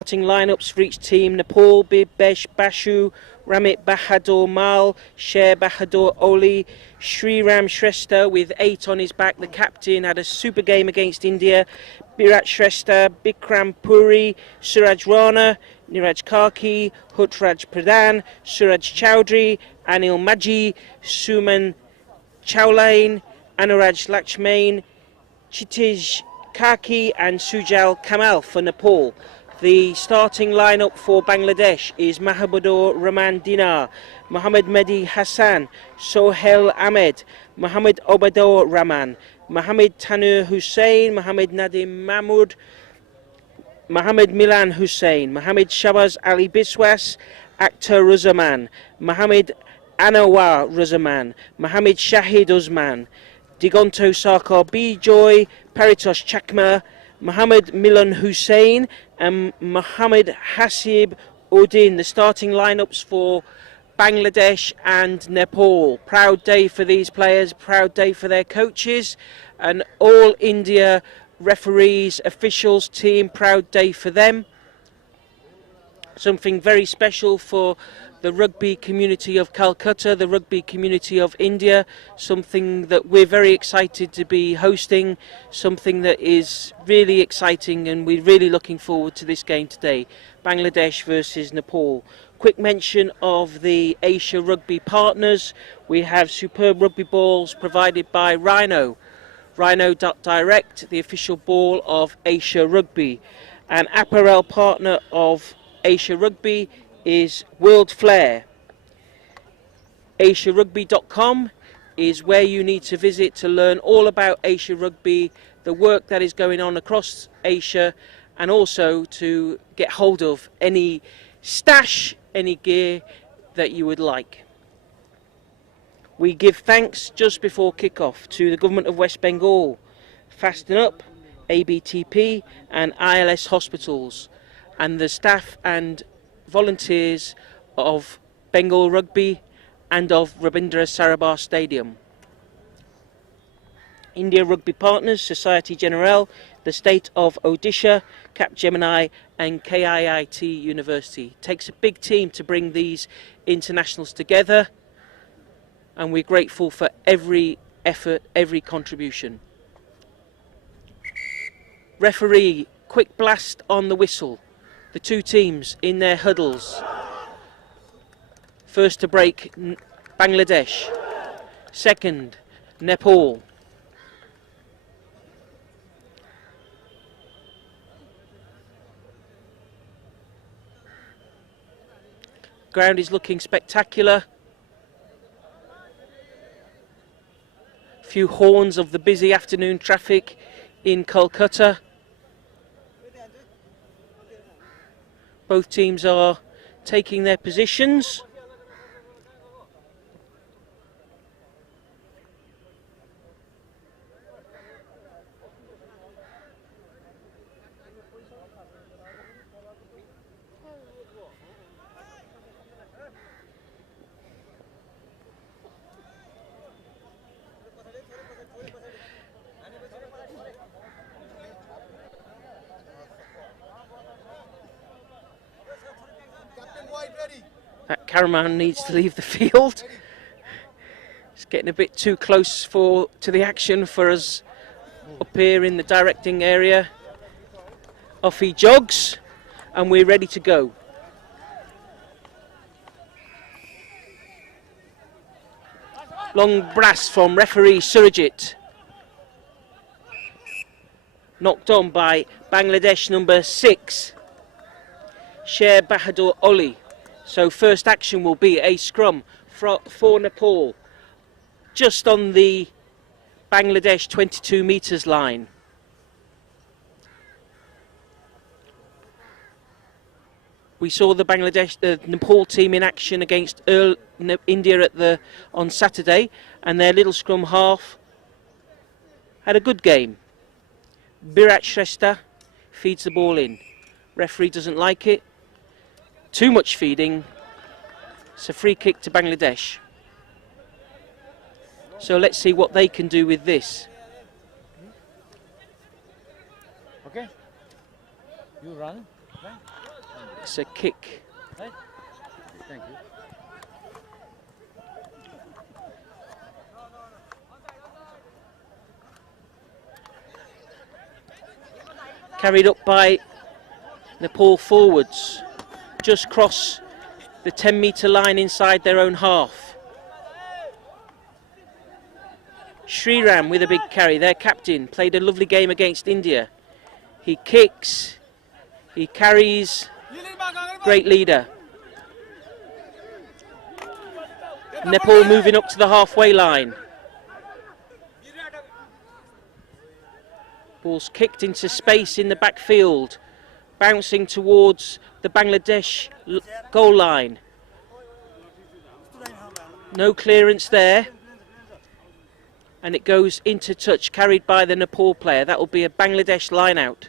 Starting lineups for each team: Nepal, Bibesh Bashu, Ramit Bahadur Mal, Sher Bahadur Oli, Sriram Shrestha with 8 on his back. The captain had a super game against India. Virat Shrestha, Bikram Puri, Suraj Rana, Niraj Karki, Hutraj Pradhan, Suraj Chowdhury, Anil Maji, Suman Chowlane, Anuraj Lakshmane, Chitij Kaki and Sujal Kamal for Nepal. The starting lineup for Bangladesh is Mahabudur Rahman Dinar, Mohammad Mehdi Hassan, Sohail Ahmed, Mohammad Obadur Rahman, Mohammad Tanur Hussain, Mohammad Nadim Mahmud, Mohammad Milan Hussain, Mohammad Shabaz Ali Biswas, Akhtar Ruzaman, Mohammad Anwar Ruzaman, Mohammad Shahid Usman, Digonto Sarkar Bijoy, Paritosh Chakma, Mohammad Milan Hussain and Mohammad Hasib Uddin. The starting lineups for Bangladesh and Nepal. Proud day for these players, proud day for their coaches and all India referees, officials, team, proud day for them. Something very special for the rugby community of Calcutta, the rugby community of India, something that we're very excited to be hosting, something that is really exciting, and we're really looking forward to this game today, Bangladesh versus Nepal. Quick mention of the Asia Rugby partners. We have superb rugby balls provided by Rhino, Rhino.direct, the official ball of Asia Rugby. An apparel partner of Asia Rugby is World Flair. AsiaRugby.com is where you need to visit to learn all about Asia Rugby, the work that is going on across Asia, and also to get hold of any stash, any gear that you would like. We give thanks just before kick-off to the Government of West Bengal, Fasten Up, ABTP and ILS Hospitals, and the staff and volunteers of Bengal Rugby and of Rabindra Sarabar Stadium. India Rugby Partners, Society Generale, the State of Odisha, Capgemini and KIIT University. It takes a big team to bring these internationals together, and we're grateful for every effort, every contribution. Referee, quick blast on the whistle. The two teams in their huddles. First to break, Bangladesh. Second, Nepal. Ground is looking spectacular. Few horns of the busy afternoon traffic in Kolkata. Both teams are taking their positions. That cameraman needs to leave the field. It's getting a bit too close to the action for us up here in the directing area. Off he jogs, and we're ready to go. Long brass from referee Surajit. Knocked on by Bangladesh number 6, Sher Bahadur Oli. So first action will be a scrum for Nepal, just on the Bangladesh 22 metres line. We saw the Nepal team in action against India on Saturday, and their little scrum half had a good game. Virat Shrestha feeds the ball in. Referee doesn't like it. Too much feeding. It's a free kick to Bangladesh. So let's see what they can do with this. Okay. You run. It's a kick. Thank you. Carried up by Nepal forwards. Just cross the 10-metre line inside their own half. Sriram with a big carry, their captain, played a lovely game against India. He kicks, he carries, great leader. Nepal moving up to the halfway line. Ball's kicked into space in the backfield, bouncing towards the Bangladesh goal line. No clearance there. And it goes into touch, carried by the Nepal player. That will be a Bangladesh line out.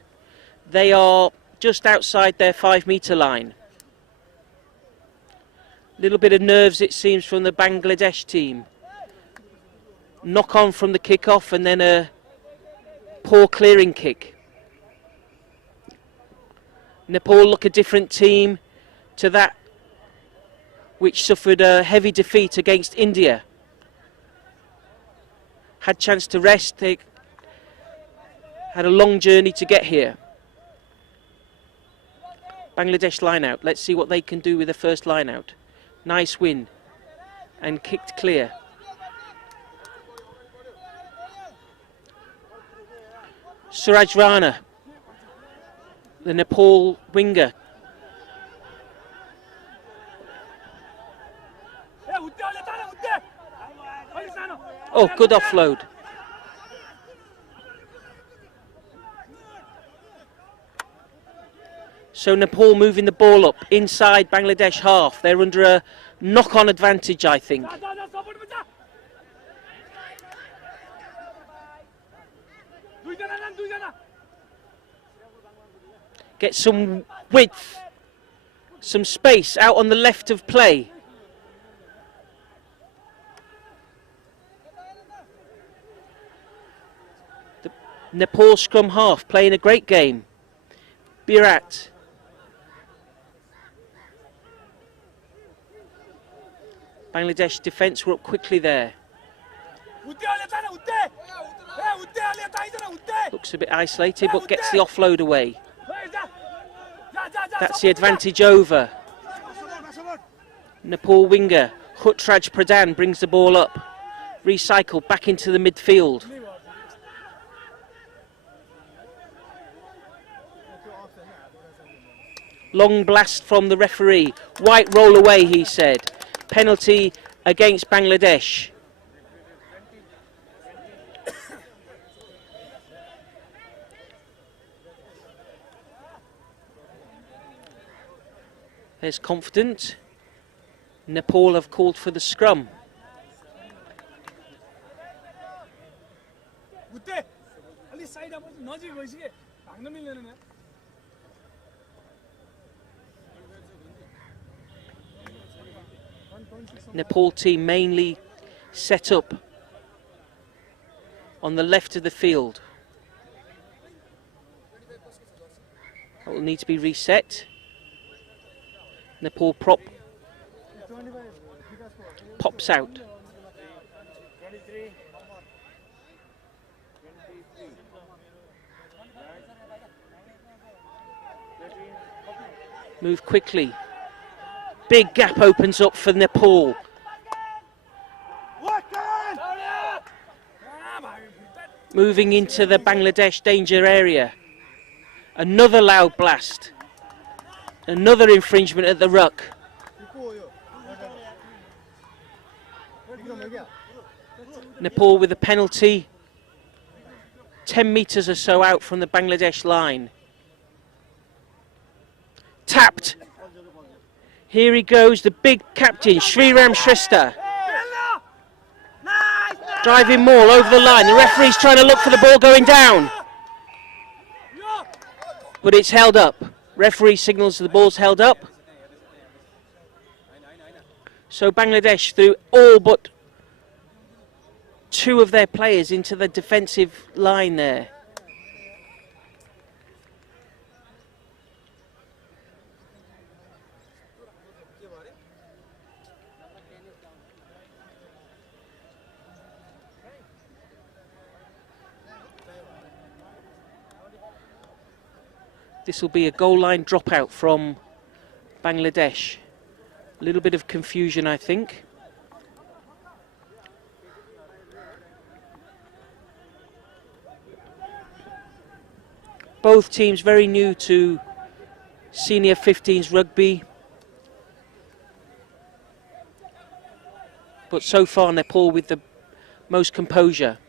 They are just outside their 5-metre line. Little bit of nerves, it seems, from the Bangladesh team. Knock on from the kick-off and then a poor clearing kick. Nepal look a different team to that which suffered a heavy defeat against India. Had chance to rest, they had a long journey to get here. Bangladesh line out, let's see what they can do with the first line out. Nice win and kicked clear. Suraj Rana, the Nepal winger. Oh, good offload. So Nepal moving the ball up inside Bangladesh half. They're under a knock-on advantage, I think. Get some width, some space out on the left of play. The Nepal scrum half playing a great game. Birat. Bangladesh defence were up quickly there. Looks a bit isolated but gets the offload away. That's the advantage over. Nepal winger Hutraj Pradhan brings the ball up. Recycle back into the midfield. Long blast from the referee. White roll away, he said. Penalty against Bangladesh. There's confident. Nepal have called for the scrum. Nepal team mainly set up on the left of the field. That will need to be reset. Nepal pops out. Move quickly. Big gap opens up for Nepal. Moving into the Bangladesh danger area. Another loud blast. Another infringement at the ruck. Nepal with a penalty. 10 metres or so out from the Bangladesh line. Tapped. Here he goes, the big captain, Sriram Shrestha. Driving Maul over the line. The referee's trying to look for the ball going down. But it's held up. Referee signals the ball's held up. So Bangladesh threw all but 2 of their players into the defensive line there. This will be a goal line dropout from Bangladesh. A little bit of confusion, I think. Both teams very new to senior 15s rugby. But so far Nepal with the most composure.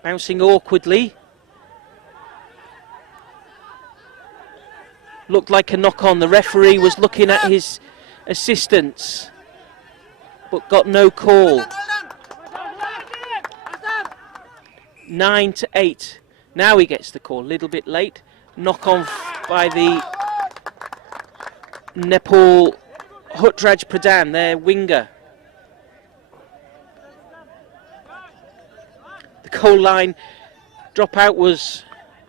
Bouncing awkwardly. Looked like a knock on. The referee was looking at his assistants, but got no call. 9-8. Now he gets the call. A little bit late. Knock on by the Nepal Hutraj Pradhan, their winger. The goal line dropout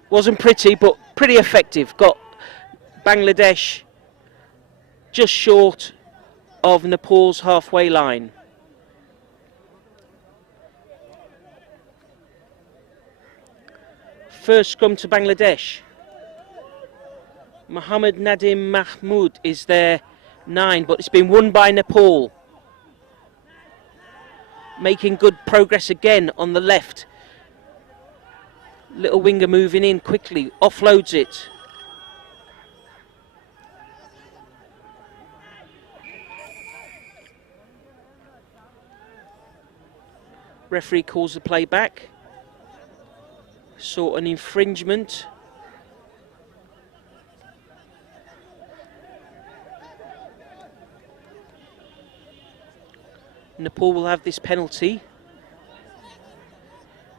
wasn't pretty, but pretty effective. Got Bangladesh just short of Nepal's halfway line. First scrum to Bangladesh. Mohammed Nadim Mahmood is their 9, but it's been won by Nepal. Making good progress again on the left. Little winger moving in quickly, offloads it. Referee calls the play back. Saw an infringement. Nepal will have this penalty.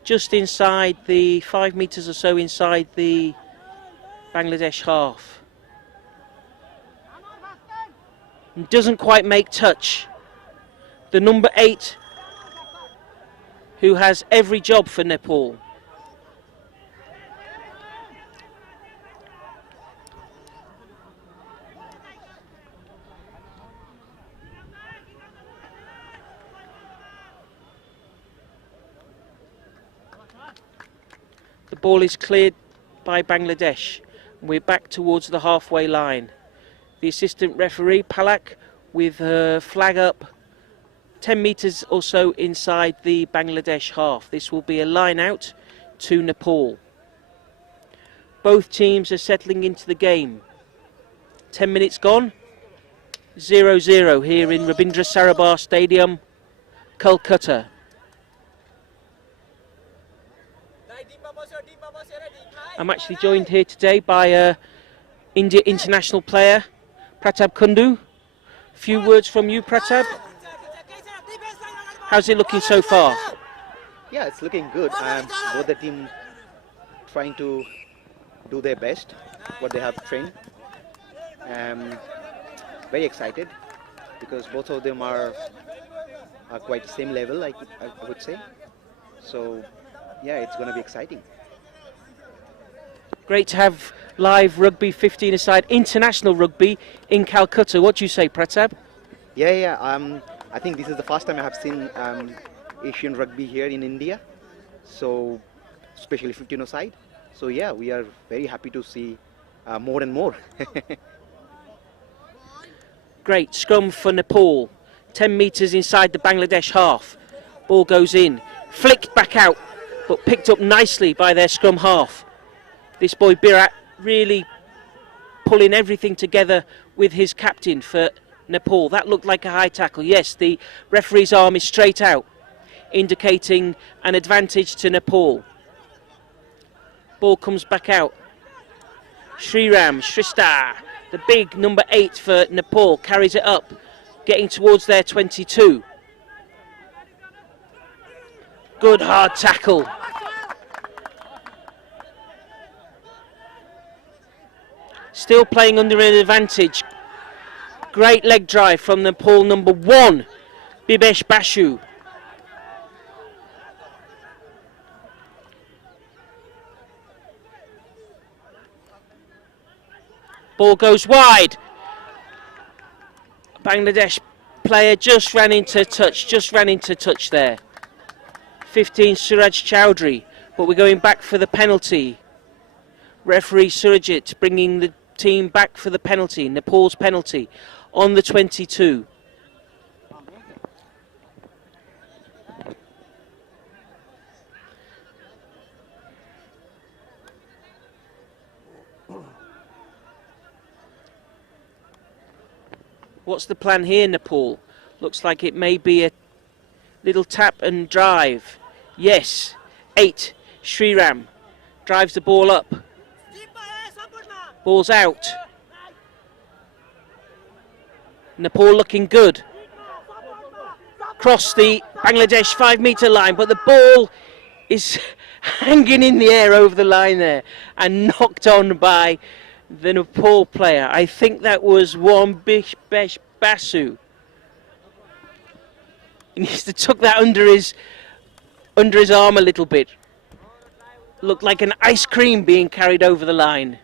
Just inside the 5 metres or so inside the Bangladesh half. Doesn't quite make touch. The number 8, who has every job for Nepal. The ball is cleared by Bangladesh. We're back towards the halfway line. The assistant referee, Palak, with her flag up 10 metres or so inside the Bangladesh half. This will be a line out to Nepal. Both teams are settling into the game. 10 minutes gone. 0-0 here in Rabindra Sarabhar Stadium, Calcutta. I'm actually joined here today by a India international player, Pratap Kundu. Few words from you, Pratap. How's it looking so far? Yeah, it's looking good. Both the team trying to do their best, what they have trained. Very excited because both of them are quite the same level, I would say. So, yeah, it's going to be exciting. Great to have live rugby 15-a-side, international rugby in Calcutta. What do you say, Pratap? Yeah. I think this is the first time I have seen Asian rugby here in India. So, especially 15-a-side. So, yeah, we are very happy to see more and more. Great scrum for Nepal. 10 metres inside the Bangladesh half. Ball goes in, flicked back out, but picked up nicely by their scrum half. This boy Birat really pulling everything together with his captain for Nepal. That looked like a high tackle. Yes, the referee's arm is straight out, indicating an advantage to Nepal. Ball comes back out. Sriram Shrestha, the big number 8 for Nepal, carries it up, getting towards their 22. Good hard tackle. Still playing under an advantage. Great leg drive from Nepal number 1, Bibesh Bashu. Ball goes wide. Bangladesh player just ran into touch there. 15 Suraj Chowdhury, but we're going back for the penalty. Referee Surajit bringing the team back for the penalty, Nepal's penalty, on the 22. What's the plan here, Nepal? Looks like it may be a little tap and drive. Yes, 8, Sriram drives the ball up. Ball's out. Nepal looking good. Cross the Bangladesh 5-metre line, but the ball is hanging in the air over the line there and knocked on by the Nepal player. I think that was Wambish Basu. He needs to tuck that under his arm a little bit. Looked like an ice cream being carried over the line.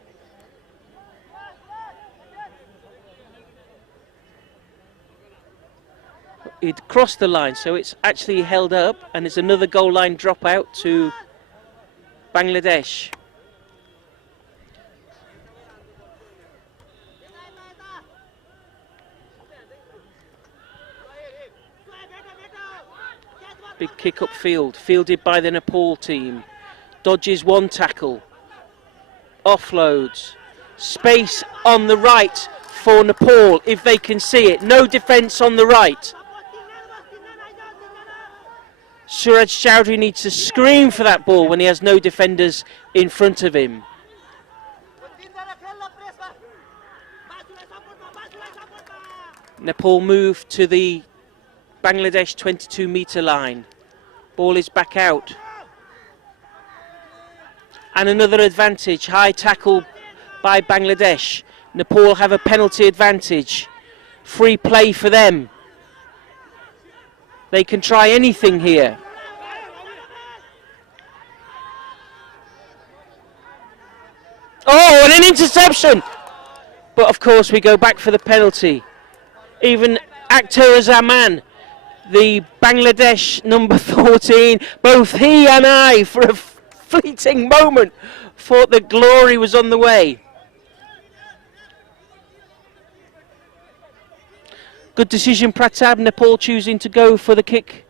It crossed the line, so it's actually held up, and it's another goal line drop out to Bangladesh. Big kick upfield, fielded by the Nepal team. Dodges one tackle. Offloads. Space on the right for Nepal, if they can see it. No defence on the right. Suraj Chowdhury needs to scream for that ball when he has no defenders in front of him. Nepal move to the Bangladesh 22-metre line. Ball is back out. And another advantage. High tackle by Bangladesh. Nepal have a penalty advantage. Free play for them. They can try anything here. Oh, and an interception! But of course we go back for the penalty. Even Akhtar Zaman, the Bangladesh number 14, both he and I, for a fleeting moment, thought the glory was on the way. Good decision, Pratap. Nepal choosing to go for the kick.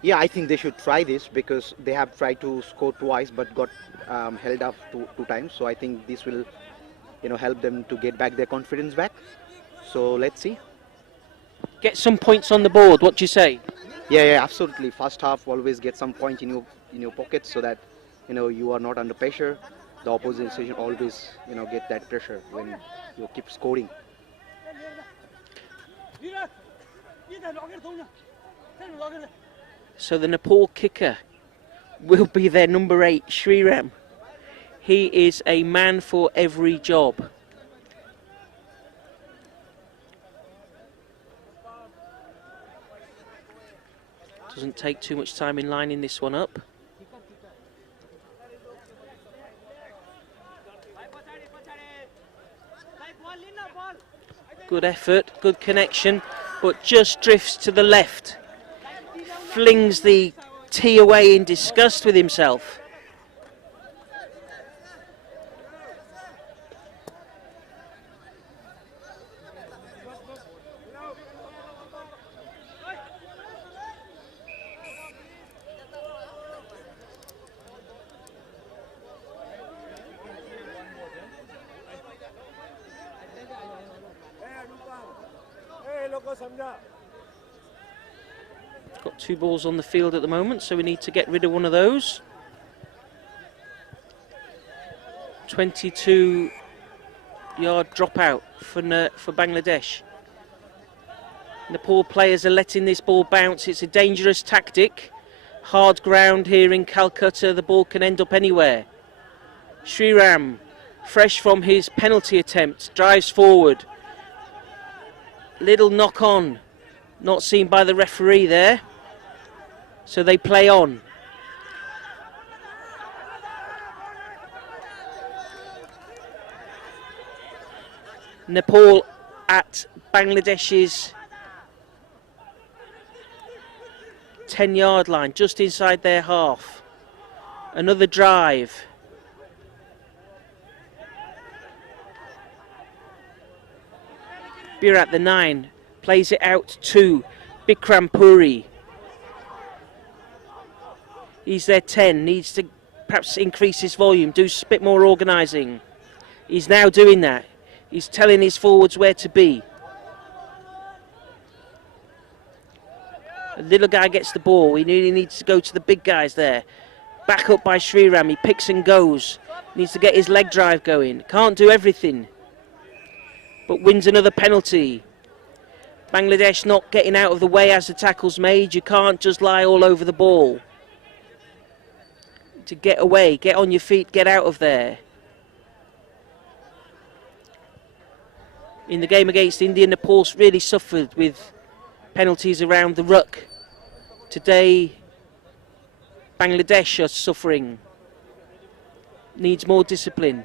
Yeah, I think they should try this because they have tried to score twice but got held up two times. So I think this will, help them to get back their confidence back. So let's see. Get some points on the board. What do you say? Yeah, absolutely. First half, always get some points in your pocket so that you are not under pressure. The opposition always get that pressure when you keep scoring. So the Nepal kicker will be their number 8, Sriram. He is a man for every job. Doesn't take too much time in lining this one up. Good effort, good connection, but just drifts to the left. Flings the tee away in disgust with himself. Got 2 balls on the field at the moment, so we need to get rid of one of those. 22-yard dropout for Bangladesh. Nepal players are letting this ball bounce. It's a dangerous tactic. Hard ground here in Calcutta. The ball can end up anywhere. Sriram, fresh from his penalty attempt, drives forward. Little knock on. Not seen by the referee there. So they play on. Nepal at Bangladesh's 10-yard line, just inside their half. Another drive. Birat, the 9, plays it out to Bikram Puri. He's their 10, needs to perhaps increase his volume, do a bit more organising. He's now doing that. He's telling his forwards where to be. The little guy gets the ball. He really needs to go to the big guys there. Back up by Sriram. He picks and goes. Needs to get his leg drive going. Can't do everything, but wins another penalty. Bangladesh not getting out of the way as the tackle's made. You can't just lie all over the ball. To get away, get on your feet, get out of there. In the game against India, Nepal really suffered with penalties around the ruck. Today, Bangladesh are suffering. Needs more discipline.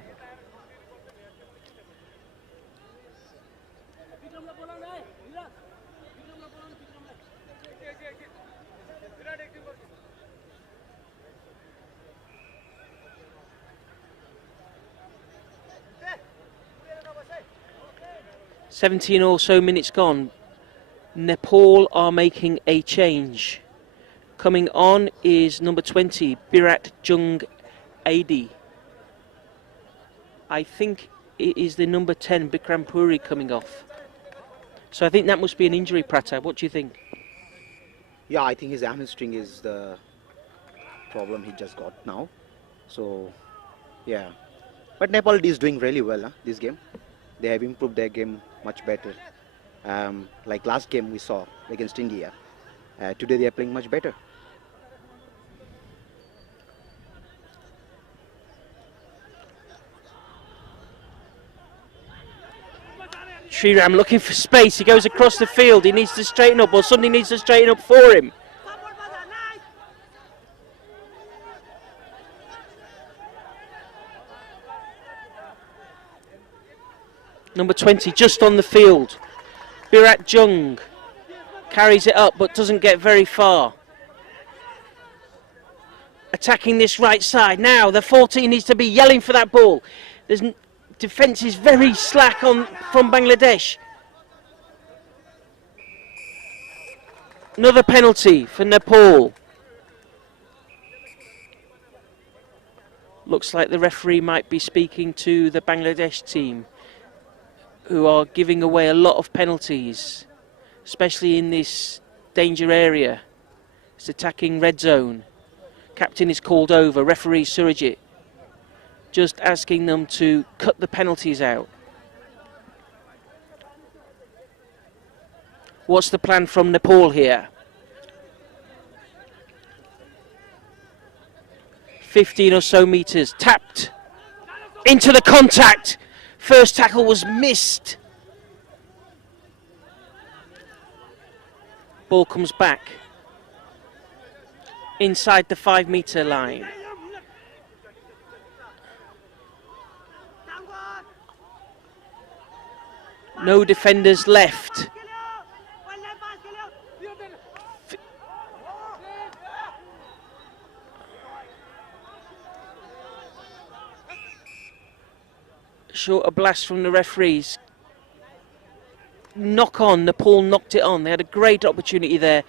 "17 or so minutes gone. Nepal are making a change. Coming on is number 20, Birat Jung Adi. I think it is the number 10, Bikram Puri, coming off. So I think that must be an injury, Prata. What do you think? Yeah, I think his hamstring is the problem he just got now. So, yeah. But Nepal is doing really well this game. They have improved their game much better. Like last game we saw against India. Today they are playing much better. Sriram looking for space. He goes across the field. He needs to straighten up, or somebody needs to straighten up for him. Number 20 just on the field. Birat Jung carries it up but doesn't get very far. Attacking this right side. Now the 14 needs to be yelling for that ball. Defence is very slack from Bangladesh. Another penalty for Nepal. Looks like the referee might be speaking to the Bangladesh team, who are giving away a lot of penalties, especially in this danger area. It's attacking red zone. Captain is called over, referee Surajit just asking them to cut the penalties out. What's the plan from Nepal here? 15 or so metres, tapped into the contact. First tackle was missed. Ball comes back inside the 5-metre line. No defenders left. Short a blast from the referees. Knock on, Nepal knocked it on. They had a great opportunity there.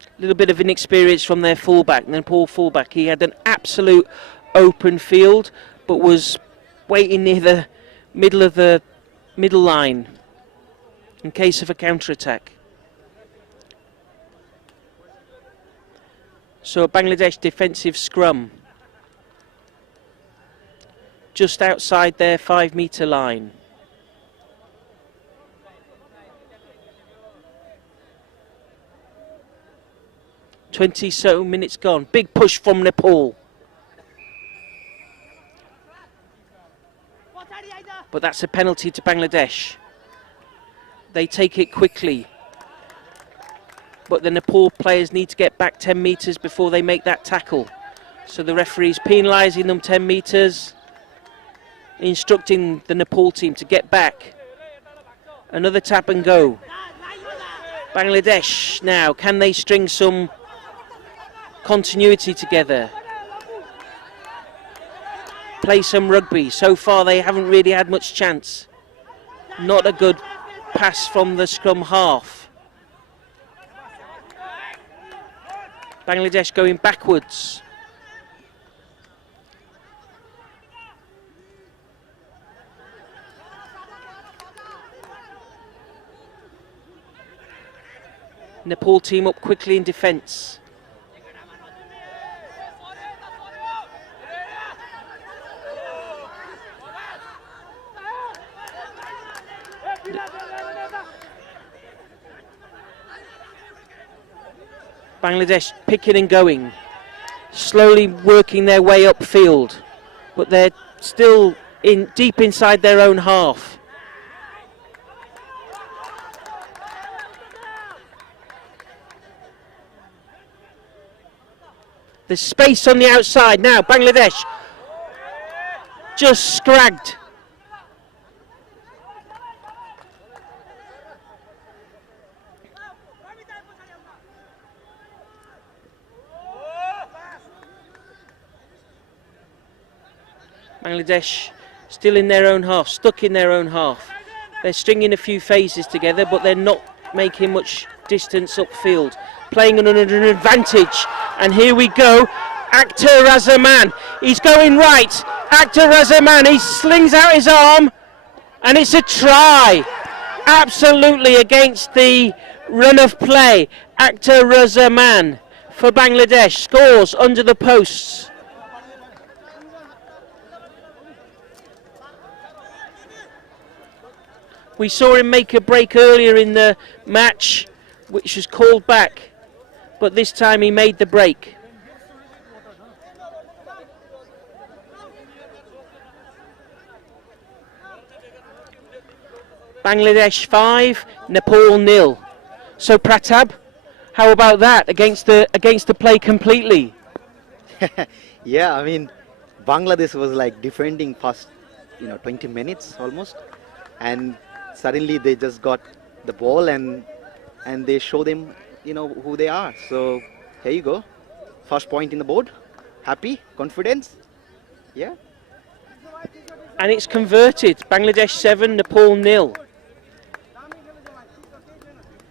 A little bit of inexperience from their fullback, the Nepal fullback. He had an absolute open field, but was waiting near the middle of the middle line in case of a counter-attack. So a Bangladesh defensive scrum just outside their 5-metre line. Twenty so minutes gone. Big push from Nepal. But that's a penalty to Bangladesh. They take it quickly. But the Nepal players need to get back 10 metres before they make that tackle. So the referee's penalising them 10 metres, instructing the Nepal team to get back. Another tap and go. Bangladesh now, can they string some continuity together? Play some rugby. So far they haven't really had much chance. Not a good pass from the scrum half. Bangladesh going backwards. Nepal team up quickly in defence. Bangladesh picking and going, slowly working their way upfield, but they're still deep inside their own half. There's space on the outside now. Bangladesh just scragged. Bangladesh still in their own half, stuck in their own half. They're stringing a few phases together, but they're not making much distance upfield. Playing under an advantage, and here we go. Akhtar Razaman, he's going right. Akhtar Razaman, he slings out his arm, and it's a try. Absolutely against the run of play. Akhtar Razaman for Bangladesh scores under the posts. We saw him make a break earlier in the match, which was called back, but this time he made the break. Bangladesh 5, Nepal 0. So Pratap, how about that against the play completely? Yeah, I mean, Bangladesh was like defending first, 20 minutes almost, and suddenly they just got the ball and they show them, who they are. So here you go, first point in the board. Happy, confidence, yeah. And it's converted. Bangladesh 7, Nepal 0.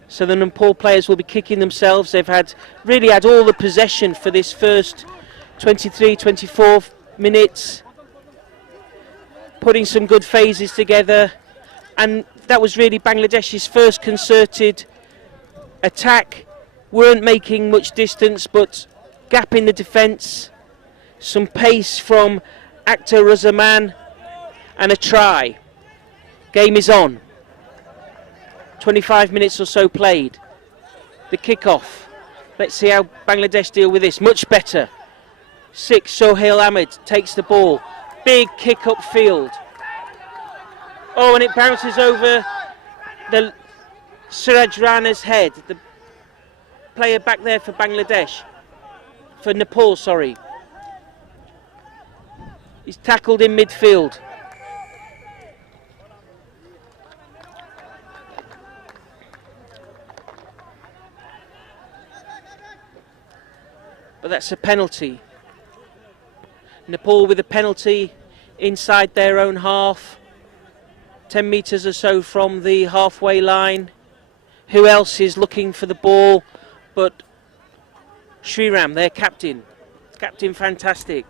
So the Nepal players will be kicking themselves. They've really had all the possession for this first 23, 24 minutes, putting some good phases together, and that was really Bangladesh's first concerted attack. Weren't making much distance, but gap in the defence, some pace from Akhtar Razaman, and a try. Game is on. 25 minutes or so played. The kick-off. Let's see how Bangladesh deal with this. Much better. 6, Sohail Ahmed takes the ball. Big kick upfield. Oh, and it bounces over the Suraj Rana's head. The player back there for Bangladesh. For Nepal, sorry. He's tackled in midfield. But that's a penalty. Nepal with a penalty inside their own half. 10 metres or so from the halfway line. Who else is looking for the ball but Sriram, their captain. Captain fantastic.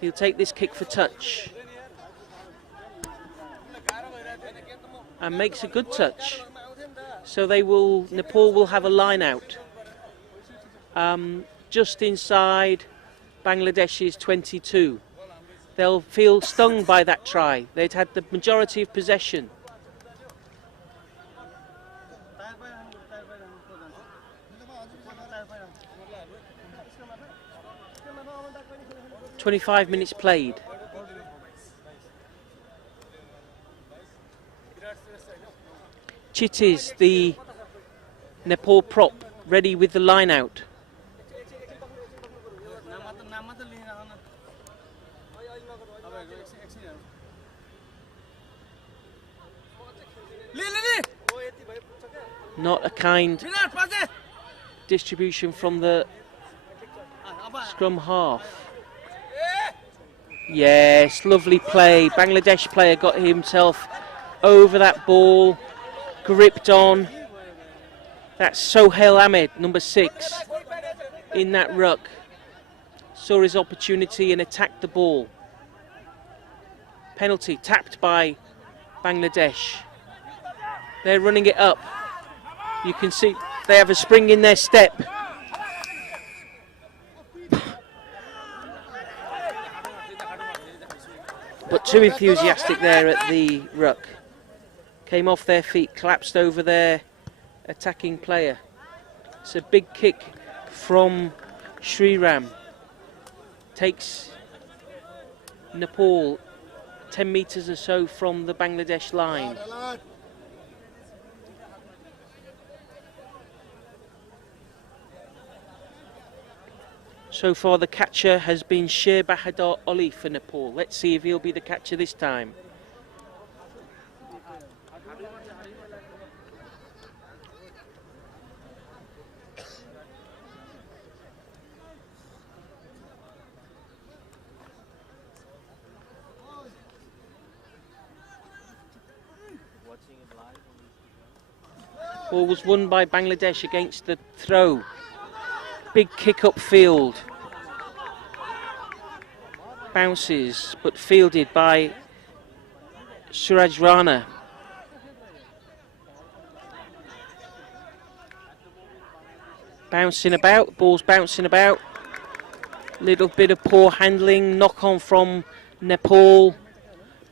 He'll take this kick for touch. And makes a good touch. So Nepal will have a line out. Just inside Bangladesh's 22. They'll feel stung by that try. They'd had the majority of possession. "25 minutes played." Chittis, the Nepal prop, ready with the line out. Not a kind distribution from the scrum half. Yes, lovely play. Bangladesh player got himself over that ball, gripped on. That's Sohail Ahmed, number 6, in that ruck. Saw his opportunity and attacked the ball. Penalty tapped by Bangladesh. They're running it up. You can see they have a spring in their step. But too enthusiastic there at the ruck. Came off their feet, collapsed over their attacking player. It's a big kick from Sriram. Takes Nepal 10 metres or so from the Bangladesh line. So far the catcher has been Sher Bahadur Ali for Nepal. Let's see if he'll be the catcher this time. Ball was won by Bangladesh against the throw. Big kick upfield. Bounces, but fielded by Suraj Rana. Bouncing about, ball's bouncing about. Little bit of poor handling, knock on from Nepal.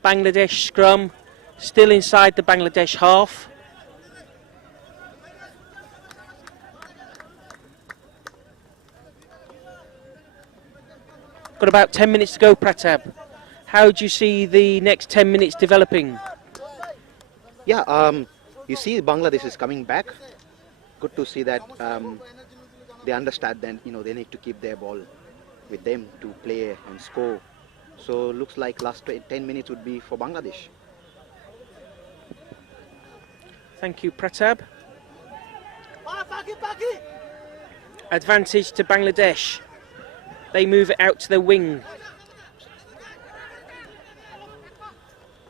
Bangladesh scrum, still inside the Bangladesh half. Got about 10 minutes to go, Pratab. How do you see the next 10 minutes developing? Yeah, you see Bangladesh is coming back. Good to see that they understand that they need to keep their ball with them to play and score. So looks like last 10 minutes would be for Bangladesh. Thank you, Pratab. Advantage to Bangladesh. They move it out to the wing.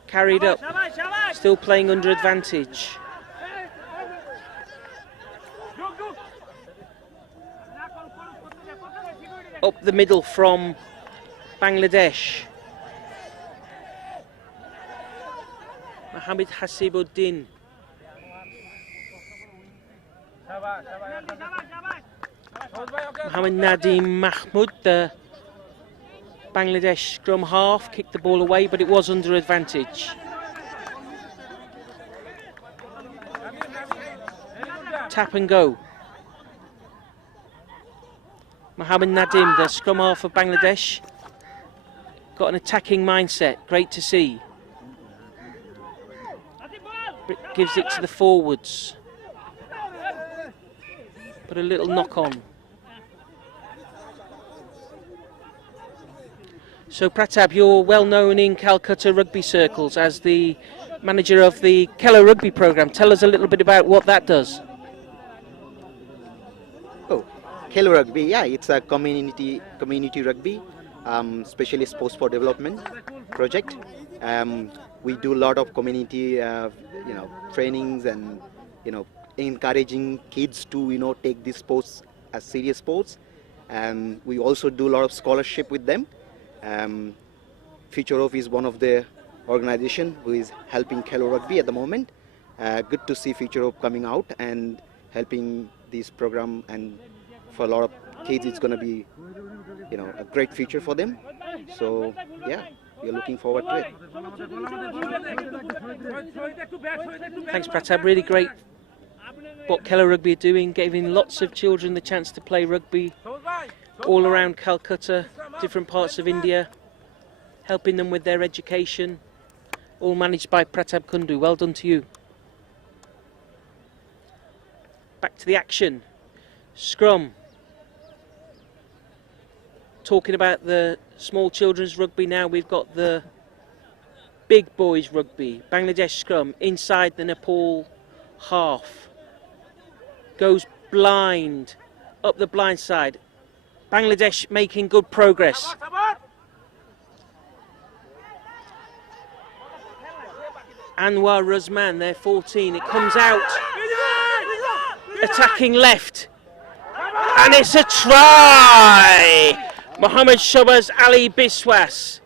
Carried up. Still playing under advantage. Up the middle from Bangladesh. Mohammed Hasibuddin. Mohammed Nadim Mahmoud, the Bangladesh scrum half, kicked the ball away, but it was under advantage. Tap and go. Mohammed Nadim, the scrum half of Bangladesh, got an attacking mindset. Great to see. Gives it to the forwards. But a little knock on. So Pratab, you're well known in Calcutta rugby circles as the manager of the Keller Rugby program. Tell us a little bit about what that does. Oh, Keller Rugby, yeah, it's a community rugby, especially sports for development project. We do a lot of community, trainings and encouraging kids to take these sports as serious sports. We also do a lot of scholarship with them. Future of is one of the organization who is helping Keller Rugby at the moment. Good to see Future of coming out and helping this program, and for a lot of kids it's going to be a great future for them. So yeah, we're looking forward to it. Thanks Pratab, really great what Keller Rugby are doing, giving lots of children the chance to play rugby all around Calcutta, different parts of India, helping them with their education, all managed by Pratab Kundu. Well done to you. Back to the action. Scrum. Talking about the small children's rugby now, we've got the big boys rugby. Bangladesh scrum inside the Nepal half. goes blind, up the blind side. Bangladesh making good progress. Anwar Razman, they're 14. It comes out, attacking left, and it's a try. Mohammed Shahbaz Ali Biswas.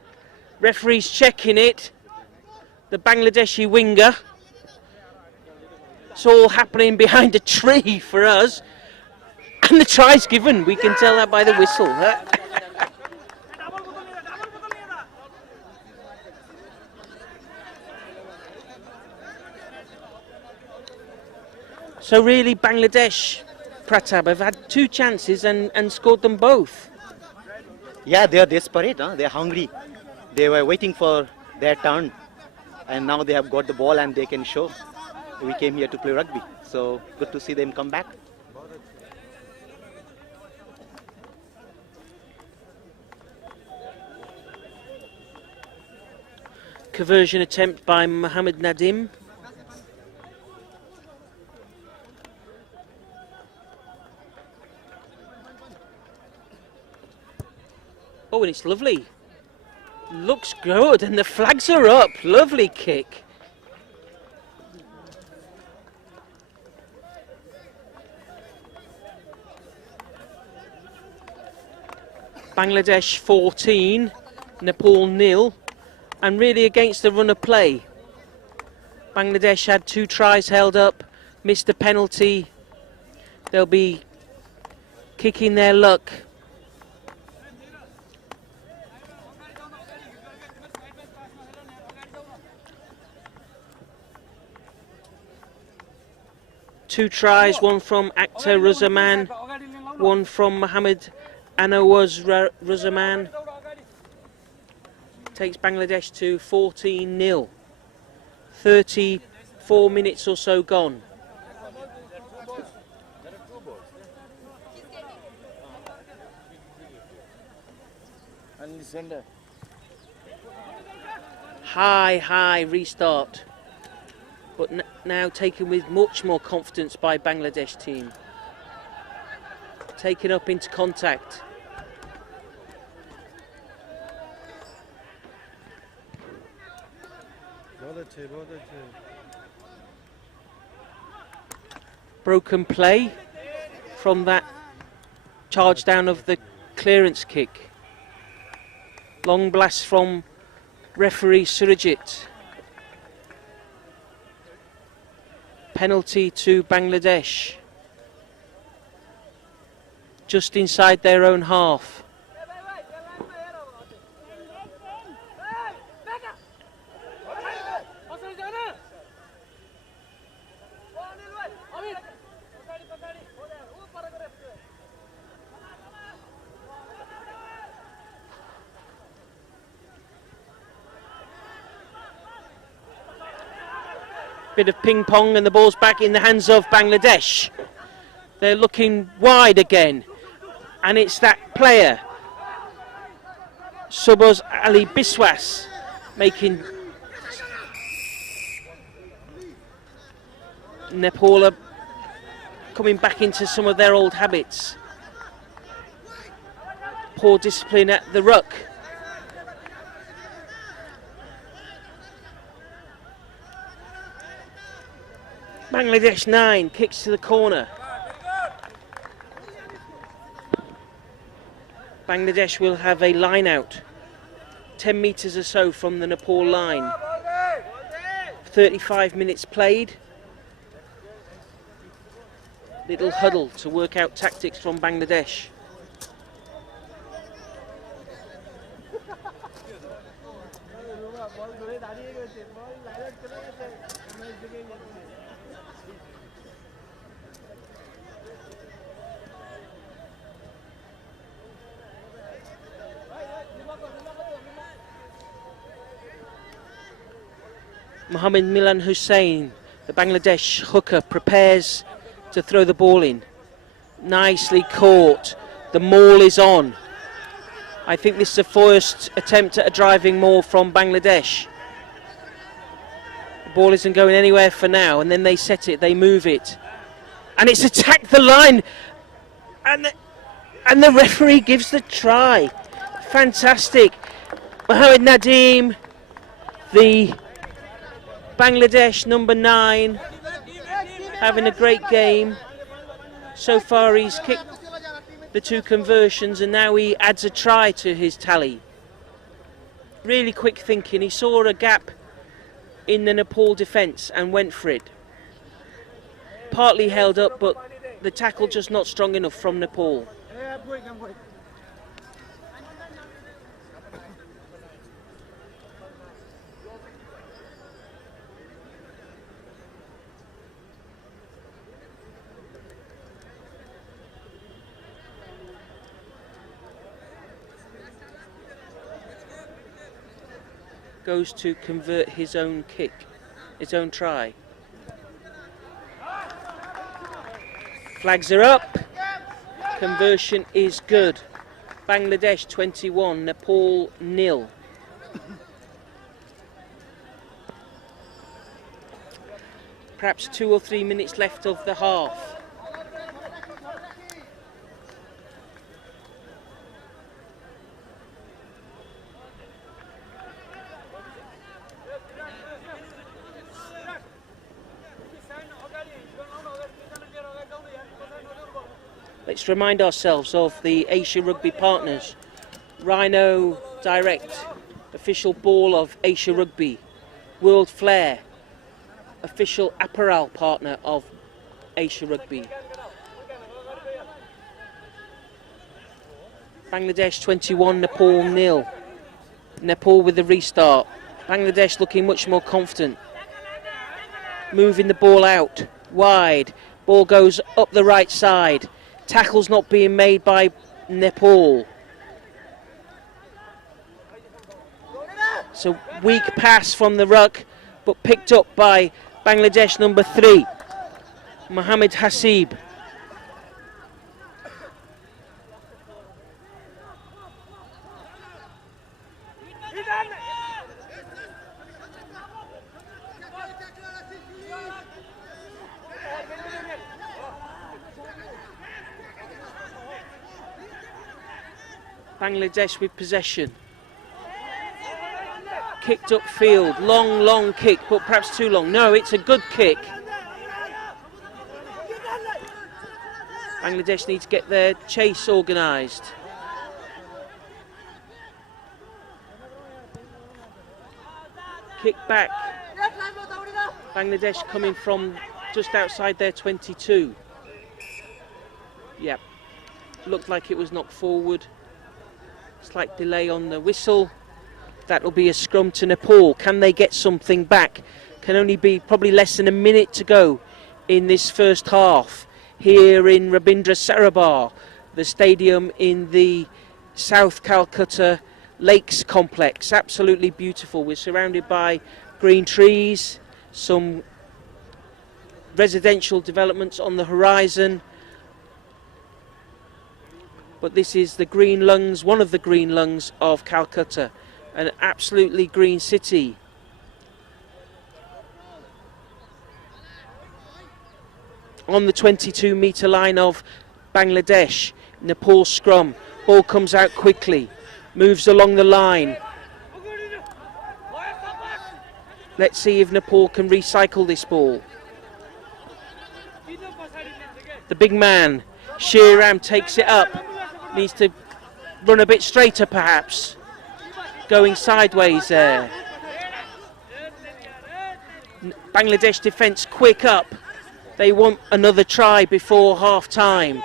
Referee's checking it. The Bangladeshi winger. It's all happening behind a tree for us. And the try's given. We can tell that by the whistle. So really Bangladesh, Pratap, have had 2 chances and scored them both. Yeah, they are desperate, huh? They are hungry. They were waiting for their turn, and now they have got the ball and they can show. We came here to play rugby, so good to see them come back. Conversion attempt by Mohammed Nadim. Oh, and it's lovely. Looks good, and the flags are up. Lovely kick. Bangladesh 14, Nepal 0, and really against the run of play. Bangladesh had 2 tries held up, missed a penalty. They'll be kicking their luck. Two tries, one from Akhtar Ruzaman, one from Mohammed Anawaz Ruzaman. Takes Bangladesh to 14-0. 34 minutes or so gone. High restart. But now taken with much more confidence by Bangladesh team. Taken up into contact. Broken play from that charge down of the clearance kick. Long blast from referee Surajit. Penalty to Bangladesh. Just inside their own half. Bit of ping pong and the ball's back in the hands of Bangladesh. They're looking wide again, and it's that player Shahbaz Ali Biswas making Nepal coming back into some of their old habits. Poor discipline at the ruck. Bangladesh 9, kicks to the corner. Bangladesh will have a line out, 10 metres or so from the Nepal line. 35 minutes played. Little huddle to work out tactics from Bangladesh. Mohammed Milan Hussain, the Bangladesh hooker, prepares to throw the ball in. Nicely caught. The maul is on. I think this is the first attempt at a driving maul from Bangladesh. The ball isn't going anywhere for now, and then they set it, they move it. And it's attacked the line. And the referee gives the try. Fantastic. Mohammed Nadeem, the Bangladesh number 9, having a great game. So far he's kicked the 2 conversions and now he adds a try to his tally. Really quick thinking. He saw a gap in the Nepal defence and went for it. Partly held up, but the tackle just not strong enough from Nepal. Goes to convert his own kick, his own try. Flags are up. Conversion is good. Bangladesh 21, Nepal 0. Perhaps 2 or 3 minutes left of the half. Let's remind ourselves of the Asia Rugby partners. Rhino Direct, official ball of Asia Rugby. World Flair, official apparel partner of Asia Rugby. Bangladesh 21, Nepal 0. Nepal with the restart. Bangladesh looking much more confident. Moving the ball out, wide. Ball goes up the right side. Tackle's not being made by Nepal. So weak pass from the ruck, but picked up by Bangladesh number 3, Mohammed Hasib. Bangladesh with possession. Kicked upfield, long kick, but perhaps too long. No, it's a good kick. Bangladesh need to get their chase organised. Kick back. Bangladesh coming from just outside their 22. Yep, looked like it was knocked forward. Slight delay on the whistle. That'll be a scrum to Nepal. Can they get something back? Can only be probably less than a minute to go in this first half here in Rabindra Sarabar, the stadium in the South Calcutta Lakes complex. Absolutely beautiful. We're surrounded by green trees, some residential developments on the horizon. But this is the green lungs, one of the green lungs of Calcutta, an absolutely green city. On the 22-metre line of Bangladesh, Nepal scrum. Ball comes out quickly, moves along the line. Let's see if Nepal can recycle this ball. The big man, Shriram, takes it up. Needs to run a bit straighter perhaps. Going sideways there. Bangladesh defence quick up. They want another try before half time.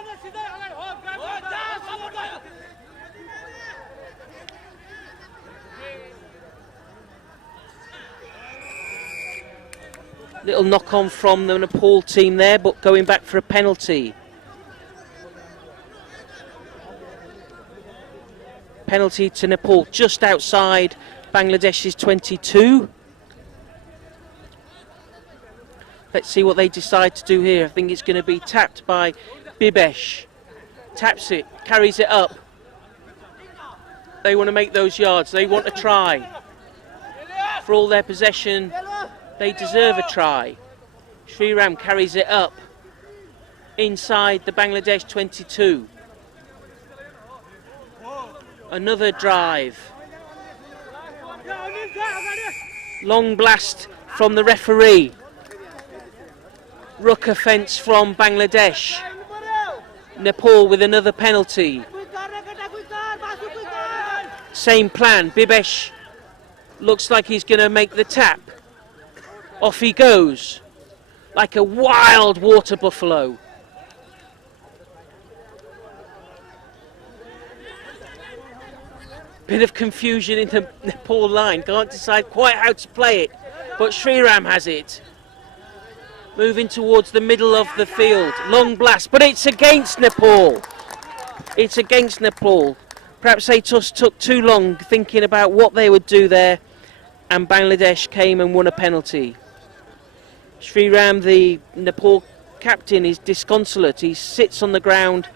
Little knock on from the Nepal team there, but going back for a penalty. Penalty to Nepal just outside Bangladesh's 22. Let's see what they decide to do here. I think it's going to be tapped by Bibesh. Taps it, carries it up. They want to make those yards. They want a try. For all their possession, they deserve a try. Shriram carries it up. inside the Bangladesh 22. Another drive. Long blast from the referee. Ruck offence from Bangladesh. Nepal with another penalty. Same plan. Bibesh looks like he's going to make the tap. Off he goes like a wild water buffalo. Bit of confusion in the Nepal line. Can't decide quite how to play it, but Sriram has it. Moving towards the middle of the field. Long blast, but it's against Nepal. It's against Nepal. Perhaps they just took too long thinking about what they would do there, and Bangladesh came and won a penalty. Sriram, the Nepal captain, is disconsolate. He sits on the ground,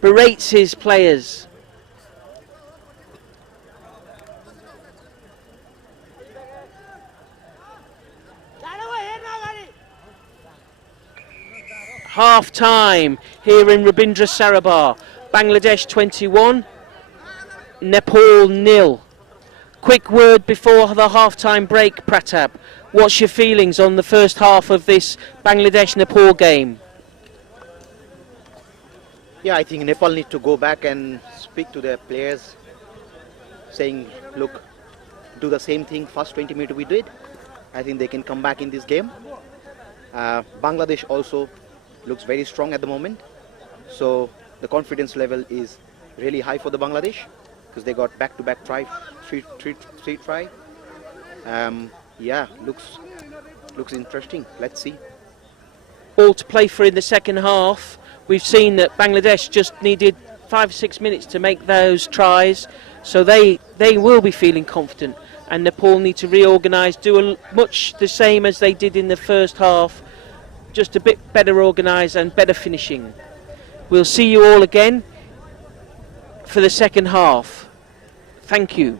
berates his players. Half time here in Rabindra Sarabar. Bangladesh 21, Nepal 0. Quick word before the half-time break, Pratap. What's your feelings on the first half of this Bangladesh-Nepal game? Yeah, I think Nepal need to go back and speak to their players, saying, look, do the same thing first 20 minutes we did. I think they can come back in this game. Bangladesh also looks very strong at the moment. So the confidence level is really high for the Bangladesh because they got back-to-back three try. Yeah, looks interesting. Let's see. All to play for in the second half. We've seen that Bangladesh just needed 5 or 6 minutes to make those tries, so they will be feeling confident. And Nepal need to reorganise, do much the same as they did in the first half, just a bit better organised and better finishing. We'll see you all again for the second half. Thank you.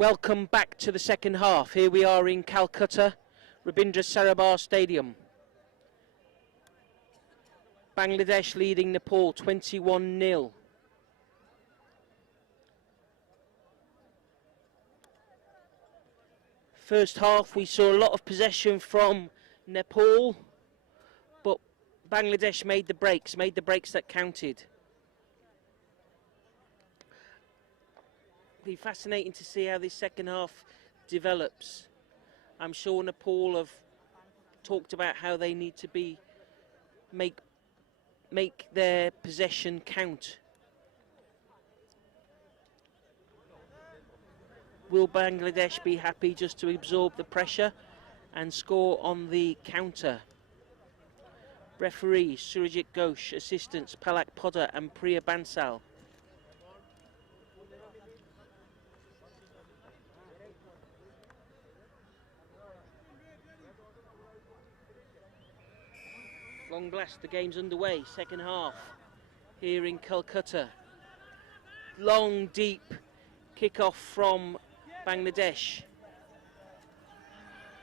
Welcome back to the second half. Here we are in Calcutta, Rabindra Sarabha Stadium. Bangladesh leading Nepal 21-0. First half we saw a lot of possession from Nepal, but Bangladesh made the breaks that counted. It'll be fascinating to see how this second half develops. I'm sure Nepal have talked about how they need to make their possession count. Will Bangladesh be happy just to absorb the pressure and score on the counter? Referee Surajit Ghosh, assistants Palak Poddar and Priya Bansal. Long blast, the game's underway, second half, here in Calcutta. Long, deep kick-off from Bangladesh.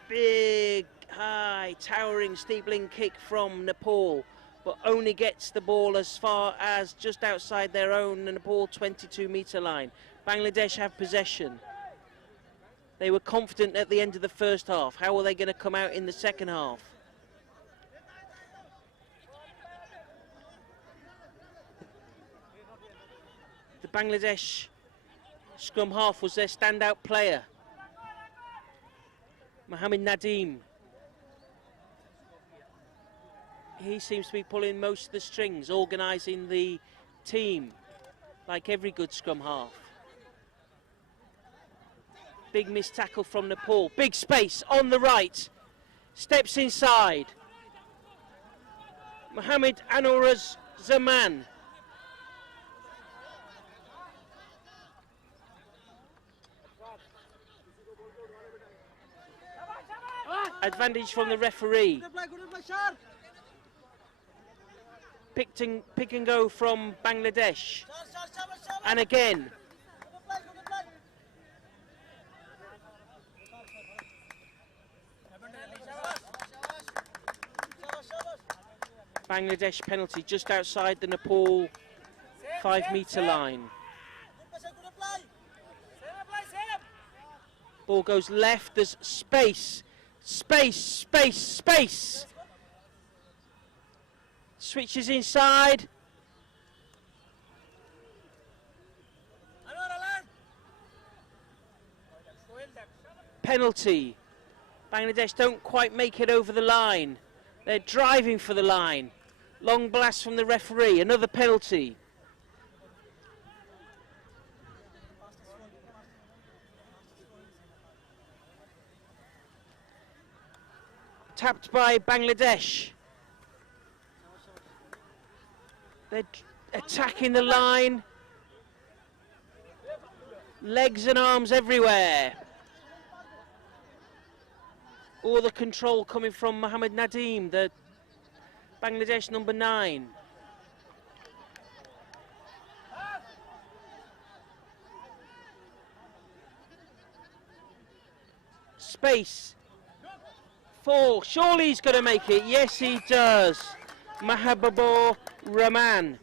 Big, high, towering, steepling kick from Nepal, but only gets the ball as far as just outside their own Nepal 22-metre line. Bangladesh have possession. They were confident at the end of the first half. How are they going to come out in the second half? The Bangladesh scrum half was their standout player, Mohammed Nadeem. He seems to be pulling most of the strings, organising the team like every good scrum half. Big missed tackle from Nepal. Big space on the right. Steps inside. Mohammed Anuraz Zaman. Advantage from the referee. Pick and go from Bangladesh. And again. Bangladesh penalty just outside the Nepal 5-metre line. Ball goes left, there's space. Space. Switches inside. Penalty. Bangladesh don't quite make it over the line. They're driving for the line. Long blast from the referee. Another penalty. Tapped by Bangladesh. They're attacking the line. Legs and arms everywhere. All the control coming from Mohammed Nadeem, the Bangladesh number 9. Space. 4. Surely he's going to make it. Yes, he does. Mahabubur Rahman.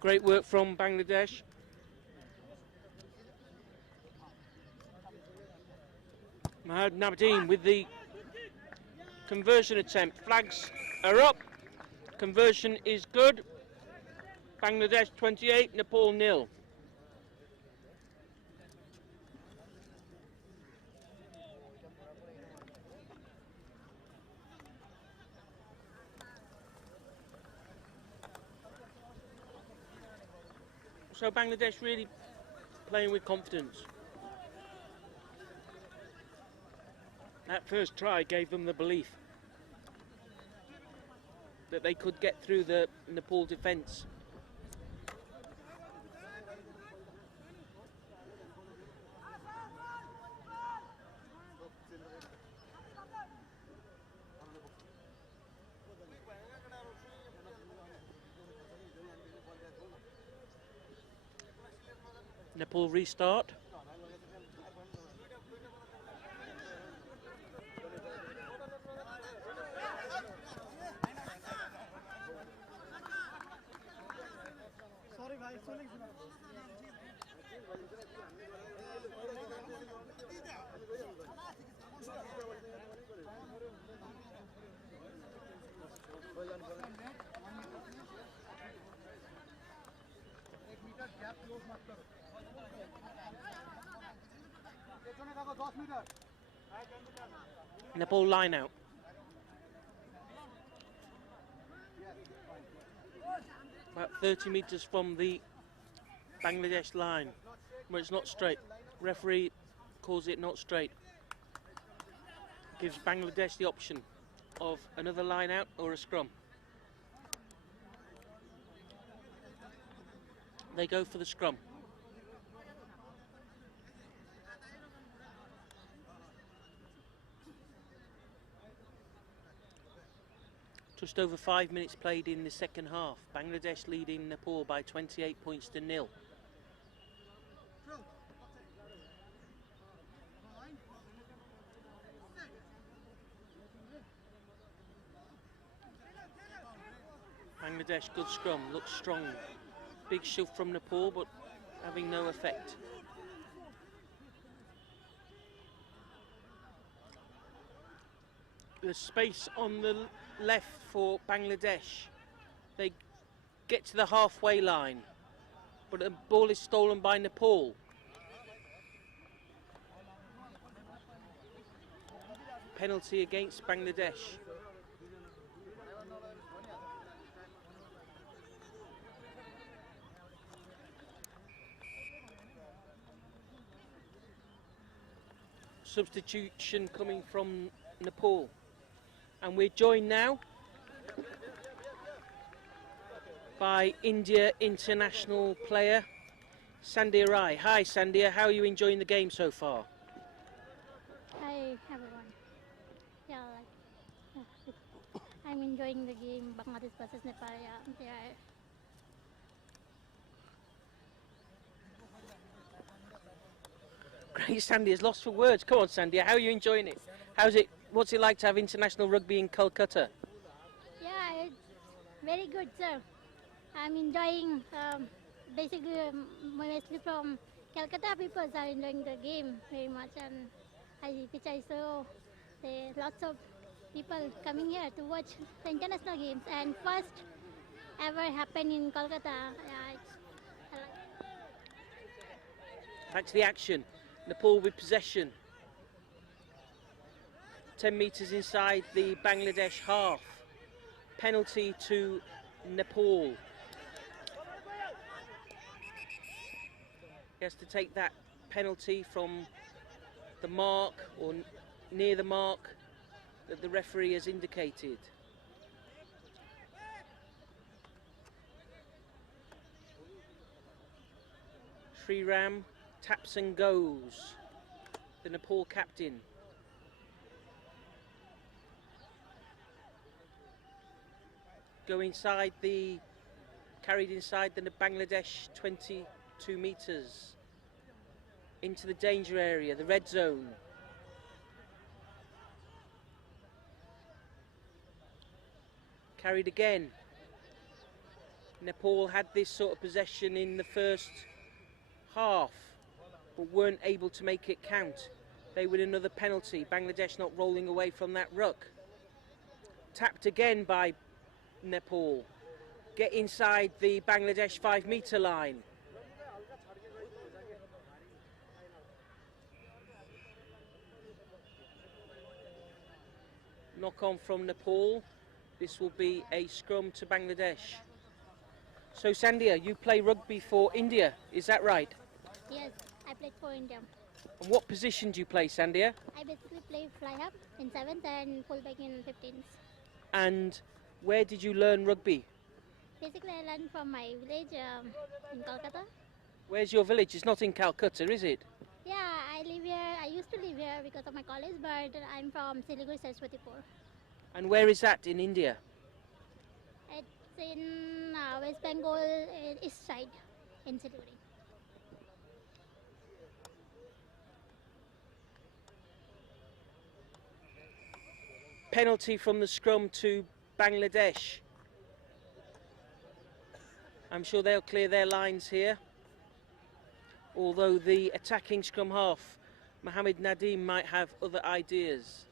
Great work from Bangladesh. Mohammed Nadeem with the conversion attempt. Flags are up. Conversion is good. Bangladesh 28, Nepal 0. So Bangladesh really playing with confidence. That first try gave them the belief that they could get through the Nepal defence. Nepal restart. Nepal line out. About 30 metres from the Bangladesh line, where it's not straight. Referee calls it not straight. Gives Bangladesh the option of another line out or a scrum. They go for the scrum. Just over 5 minutes played in the second half. Bangladesh leading Nepal by 28 points to 0. Bangladesh, good scrum, looks strong. Big shove from Nepal, but having no effect. The space on the left for Bangladesh. They get to the halfway line, but the ball is stolen by Nepal. Penalty against Bangladesh. Substitution coming from Nepal. And we're joined now by India international player Sandhya Rai. Hi Sandhya, how are you enjoying the game so far? Hi everyone. I'm enjoying the game Bangladesh versus Nepal. Yeah. Great, Sandhya's lost for words. Come on Sandhya, how are you enjoying it? What's it like to have international rugby in Calcutta? Yeah, it's very good, sir. I'm enjoying. Basically, mostly from Calcutta, people are enjoying the game very much, and which I saw lots of people coming here to watch the international games. And first ever happened in Kolkata. Yeah, Back to the action. Nepal with possession. 10 metres inside the Bangladesh half. Penalty to Nepal. He has to take that penalty from the mark or near the mark that the referee has indicated. Sriram taps and goes, the Nepal captain. Carried inside the Bangladesh 22 metres into the danger area, the red zone. Carried again. Nepal had this sort of possession in the first half, but weren't able to make it count. They win another penalty. Bangladesh not rolling away from that ruck. Tapped again by Nepal. Get inside the Bangladesh 5 metre line. Knock on from Nepal. This will be a scrum to Bangladesh. So Sandhya, you play rugby for India, is that right? Yes, I played for India. And what position do you play, Sandhya? I basically play fly half in 7th and fullback in 15th. And where did you learn rugby? Basically, I learned from my village in Kolkata. Where's your village? It's not in Calcutta, is it? Yeah, I live here. I used to live here because of my college, but I'm from Siliguri, Saraswatipur. And where is that in India? It's in West Bengal, east side, in Siliguri. Penalty from the scrum to Bangladesh. I'm sure they'll clear their lines here. Although the attacking scrum half, Mohammed Nadeem, might have other ideas.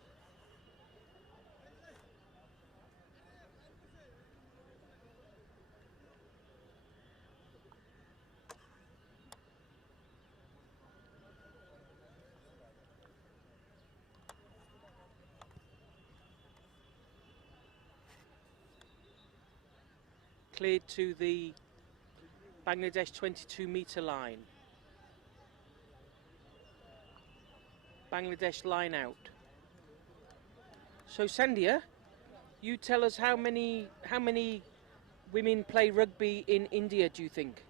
Cleared to the Bangladesh 22-metre line. Bangladesh line out. So Sandhya, you tell us how many women play rugby in India, do you think?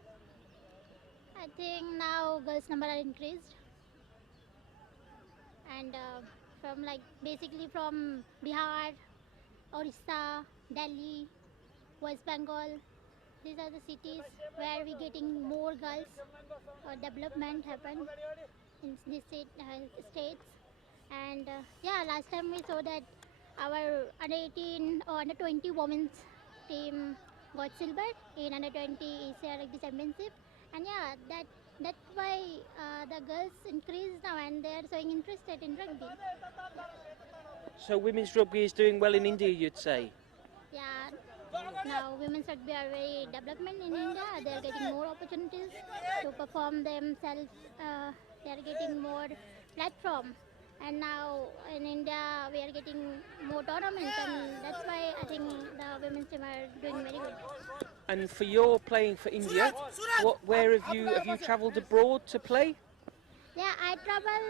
I think now girls' number are increased, and from basically from Bihar, Orissa, Delhi, West Bengal. These are the cities where we're getting more girls development happen in these states. And yeah, last time we saw that our under 18 or under 20 women's team got silver in under 20 Asia Rugby Championship. And yeah, that's why the girls increased now and they are showing interested in rugby. So women's rugby is doing well in India, you'd say? Yeah, now women's rugby are very development in India. They are getting more opportunities to perform themselves. They are getting more platform. And now in India we are getting more tournaments, and that's why I think the women's team are doing very good. And for your playing for India, where have you travelled abroad to play? Yeah, I travel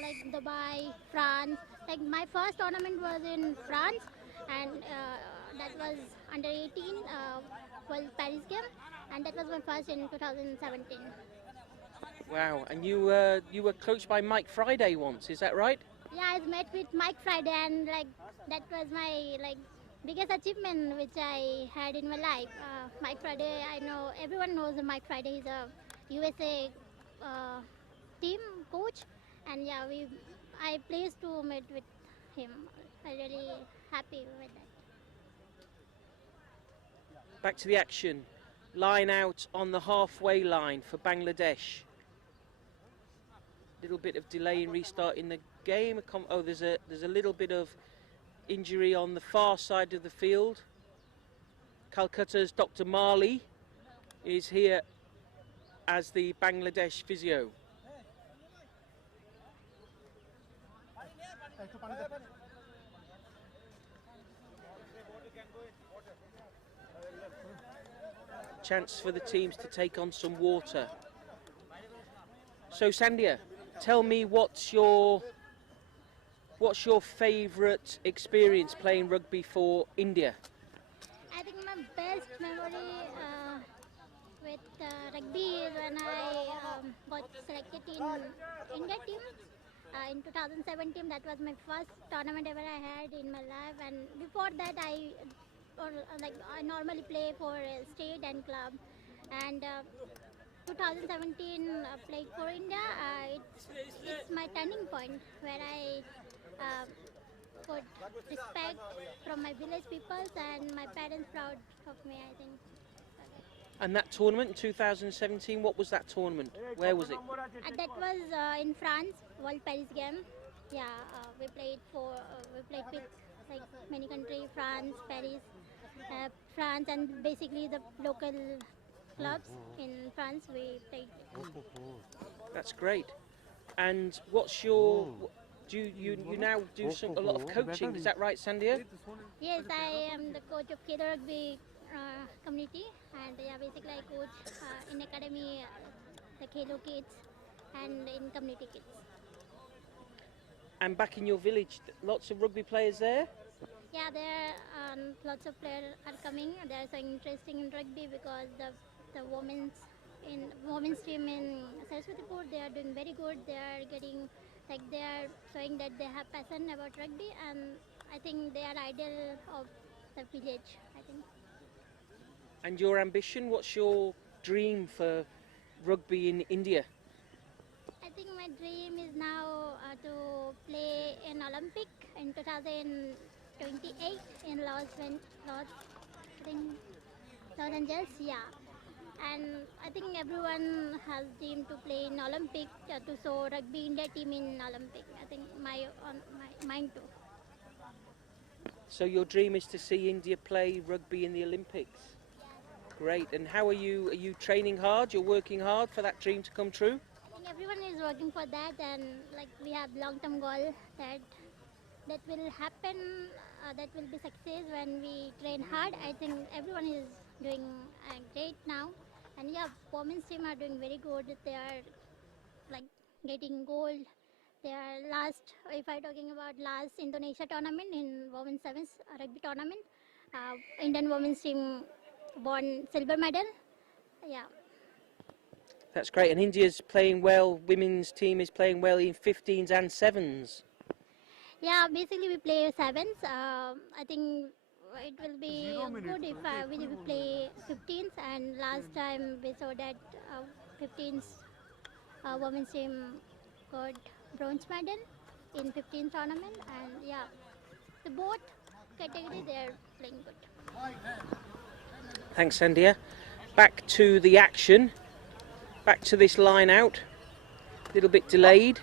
like Dubai, France. Like my first tournament was in France, and that was under 18 was Paris game, and that was my first in 2017. Wow, and you were coached by Mike Friday once, is that right? Yeah, I met with Mike Friday, and that was my biggest achievement which I had in my life. Mike Friday, I know everyone knows Mike Friday. He's a USA team coach, and yeah, I pleased to meet with him. I really happy with that. Back to the action. Line out on the halfway line for Bangladesh. Little bit of delay in restarting the game. Oh, there's a little bit of injury on the far side of the field. Calcutta's Dr. Marley is here as the Bangladesh physio. Chance for the teams to take on some water. So Sandhya, tell me what's your favourite experience playing rugby for India? I think my best memory with rugby is when I got selected in India team. In 2017, that was my first tournament ever I had in my life, and before that I normally play for state and club, and 2017 played for India. It's my turning point where I got respect from my village peoples and my parents proud of me, I think. And that tournament in 2017, what was that tournament? Where was it? That was in France, World Paris game. Yeah, we played with many countries, France, Paris, France, and basically the local clubs in France we played. That's great. And what's your? Do you now do a lot of coaching? Is that right, Sandhya? Yes, I am the coach of Keda Rugby community, and yeah, basically I coach in academy, the Khelo kids, and in community kids. And back in your village, lots of rugby players there? Yeah, there lots of players are coming. They are so interesting in rugby because the women's team in Saraswatipur, they are doing very good. They are getting, like, they are showing that they have passion about rugby, and I think they are ideal of the village, I think. And your ambition, what's your dream for rugby in India? I think my dream is now to play in Olympic in 2028 in Los, I think Los Angeles, yeah. And I think everyone has dream to play in Olympic, to show rugby India team in Olympic. I think my mine too. So your dream is to see India play rugby in the Olympics? Great. And how are you? Are you training hard? You're working hard for that dream to come true? I think everyone is working for that, and like we have long-term goal that will happen. That will be success when we train hard. I think everyone is doing great now, and yeah, women's team are doing very good. They are like getting gold. They are last, if I talking about last Indonesia tournament in women's sevens rugby tournament, Indian women's team won silver medal. Yeah. That's great. And India's playing well, women's team is playing well in 15s and 7s. Yeah, basically we play sevens. I think it will be good if we will play 15s. And last time we saw that 15s women's team got bronze medal in 15 tournament. And yeah, the both category they are playing good. Thanks, Sandia. Back to the action. Back to this line out. A little bit delayed.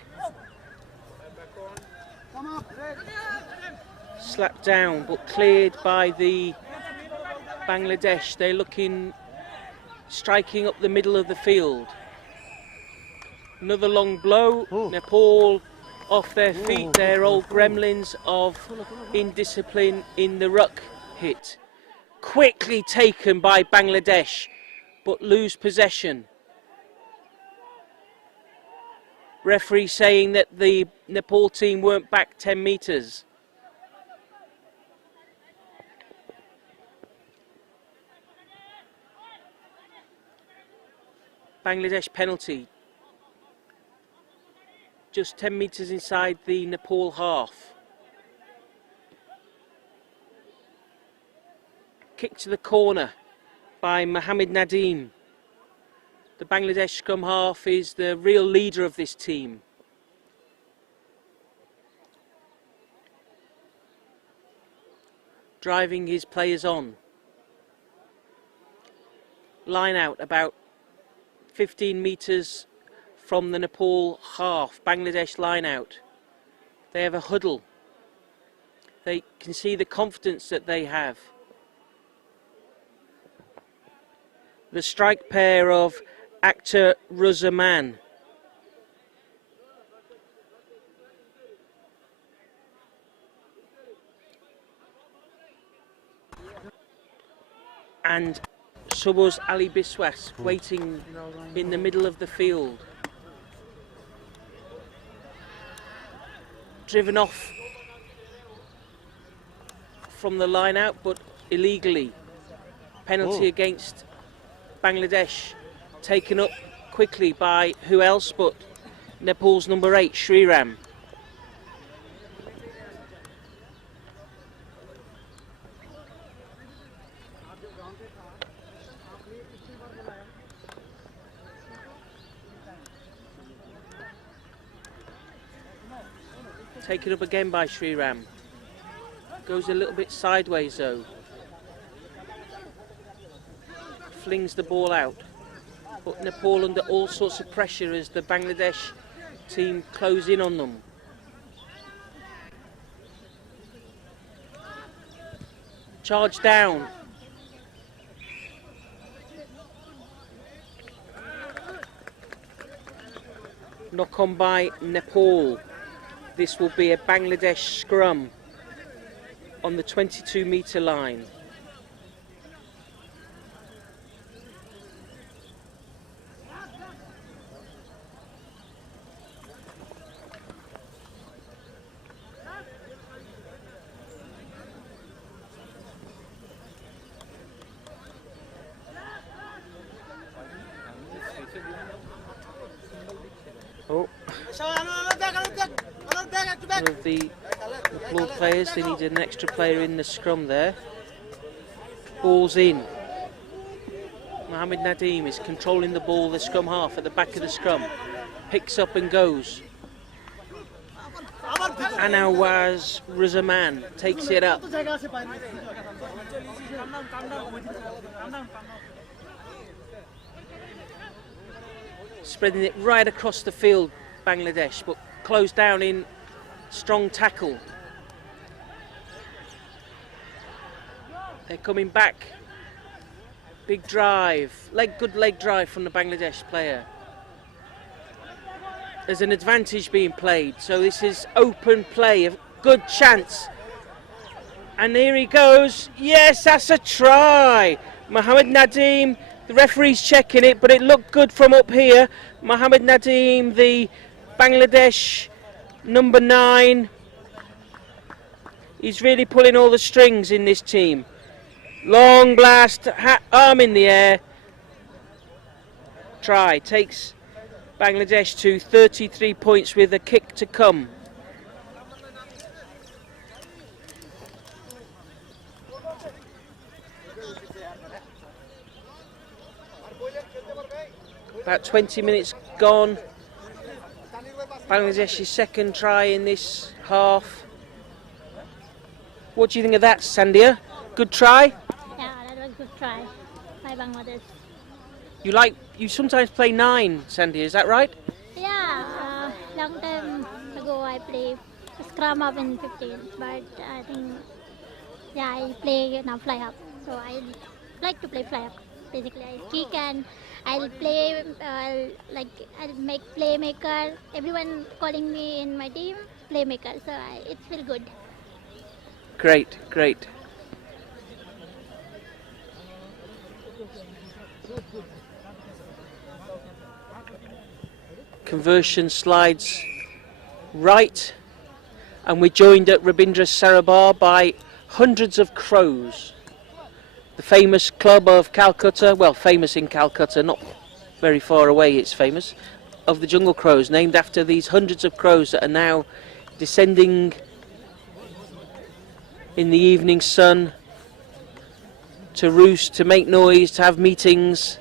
Slapped down, but cleared by the Bangladesh. They're looking, striking up the middle of the field. Another long blow. Nepal off their feet. Their old gremlins of indiscipline in the ruck hit. Quickly taken by Bangladesh, but lose possession. Referee saying that the Nepal team weren't back 10 metres. Bangladesh penalty. Just 10 metres inside the Nepal half. Kick to the corner by Mohammed Nadeem. The Bangladesh scrum half is the real leader of this team. Driving his players on. Line out about 15 metres from the Nepal half. Bangladesh line out. They have a huddle. They can see the confidence that they have. The strike pair of Akhtar Ruzaman and Subos Ali Biswas waiting in the middle of the field. Driven off from the line out, but illegally. Penalty against Bangladesh, taken up quickly by who else but Nepal's number 8, Sriram. Taken up again by Sriram. Goes a little bit sideways though. Flings the ball out. But Nepal under all sorts of pressure as the Bangladesh team close in on them. Charge down. Knock on by Nepal. This will be a Bangladesh scrum on the 22-metre line. One of the Nepal players, they need an extra player in the scrum there. Ball's in. Mohammed Nadeem is controlling the ball, the scrum half at the back of the scrum. Picks up and goes. Anawaz Ruzaman takes it up. Spreading it right across the field, Bangladesh, but closed down in strong tackle. They're coming back. Big drive, good leg drive from the Bangladesh player. There's an advantage being played, so this is open play, a good chance. And here he goes. Yes, that's a try. Mohammed Nadeem, the referee's checking it, but it looked good from up here. Mohammed Nadeem, the Bangladesh number 9. He's really pulling all the strings in this team. Long blast, arm in the air. Try, takes Bangladesh to 33 points with a kick to come. About 20 minutes gone. Bangladesh's second try in this half. What do you think of that, Sandia? Good try? Yeah, that was a good try by Bangladesh. You sometimes play 9, Sandia, is that right? Yeah, long time ago I played scrum up in 15, but I think, yeah, I play now fly up. So I like to play fly up. Basically, I kick and I'll play, I'll make playmaker. Everyone calling me in my team playmaker, so it feels good. Great, great. Conversion slides right, and we're joined at Rabindra Sarobar by hundreds of crows. The famous club of Calcutta, well, famous in Calcutta, not very far away it's famous, of the jungle crows, named after these hundreds of crows that are now descending in the evening sun to roost, to make noise, to have meetings.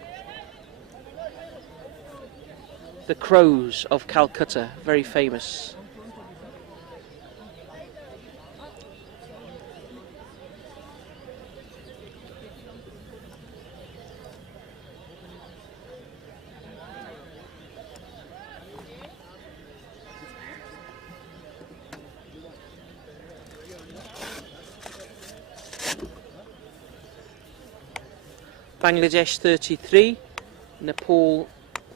The crows of Calcutta, very famous. Bangladesh 33, Nepal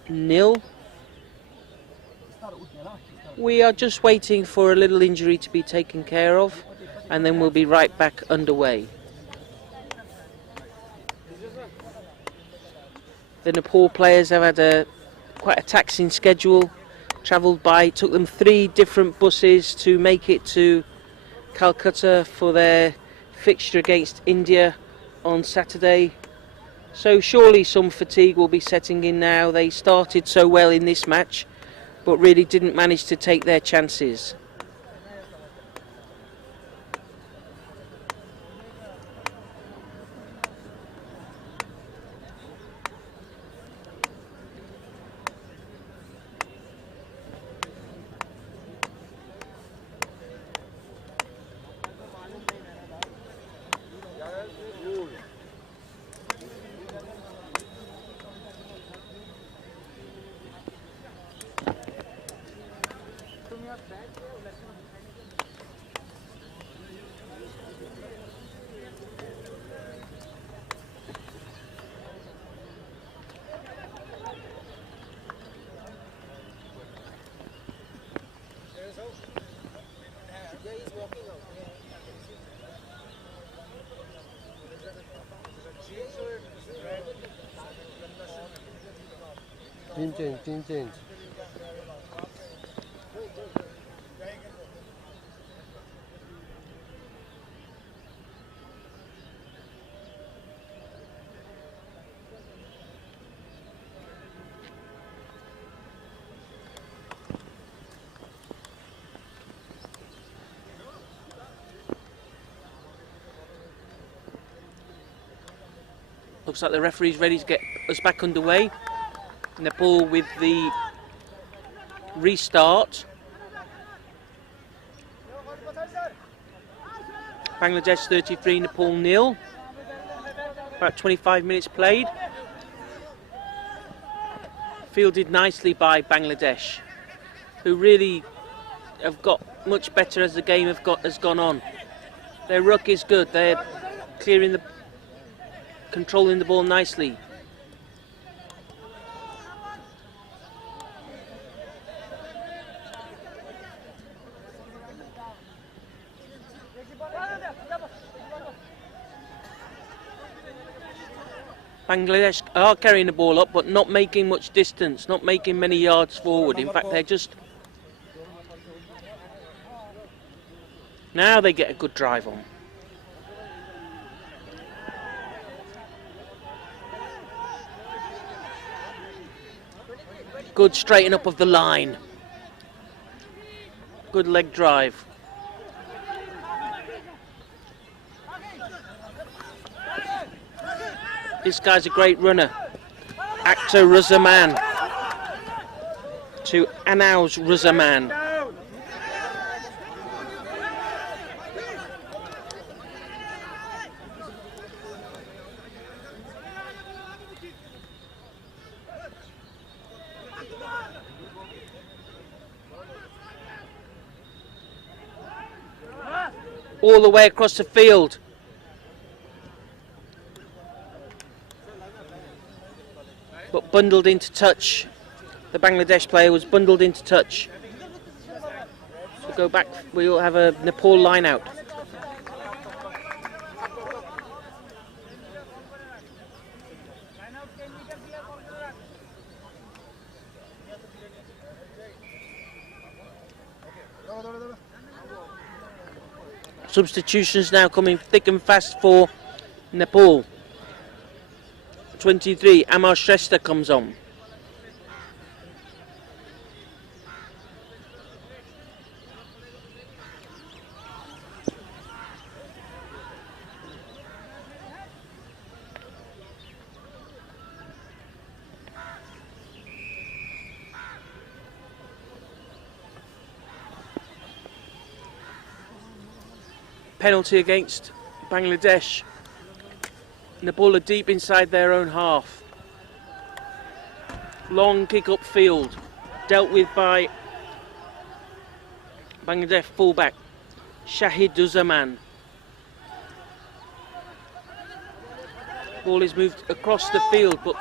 0. We are just waiting for a little injury to be taken care of, and then we'll be right back underway. The Nepal players have had quite a taxing schedule. Took them 3 different buses to make it to Calcutta for their fixture against India on Saturday. So surely some fatigue will be setting in now. They started so well in this match, but really didn't manage to take their chances. Change. Looks like the referee's ready to get us back underway. Nepal with the restart. Bangladesh 33, Nepal 0. About 25 minutes played. Fielded nicely by Bangladesh, who really have got much better as the game has gone on. Their ruck is good. They're controlling the ball nicely. Bangladesh are carrying the ball up, but not making much distance, not making many yards forward. In fact, they're just... Now they get a good drive on. Good straighten up of the line. Good leg drive. This guy's a great runner. Akhtar Ruzaman to Anaus Ruzaman. All the way across the field. But bundled into touch. The Bangladesh player was bundled into touch. So go back, we'll have a Nepal line out. Substitutions now coming thick and fast for Nepal. 23, Amar Shrestha comes on. Penalty against Bangladesh. Nepal are deep inside their own half. Long kick up field, dealt with by Bangladesh fullback Shahid Uzzaman. Ball is moved across the field but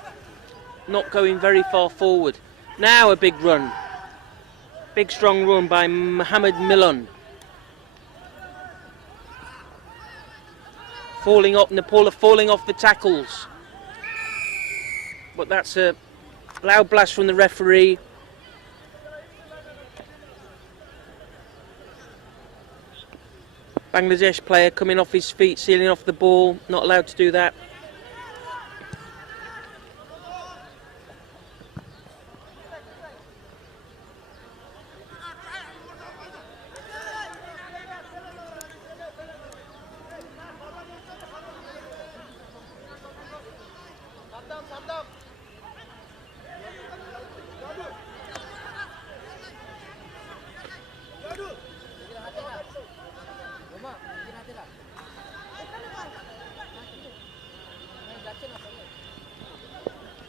not going very far forward. Now a big run. Big strong run by Mohammed Milan. Falling up, Nepal are falling off the tackles. But that's a loud blast from the referee. Bangladesh player coming off his feet, sealing off the ball, not allowed to do that.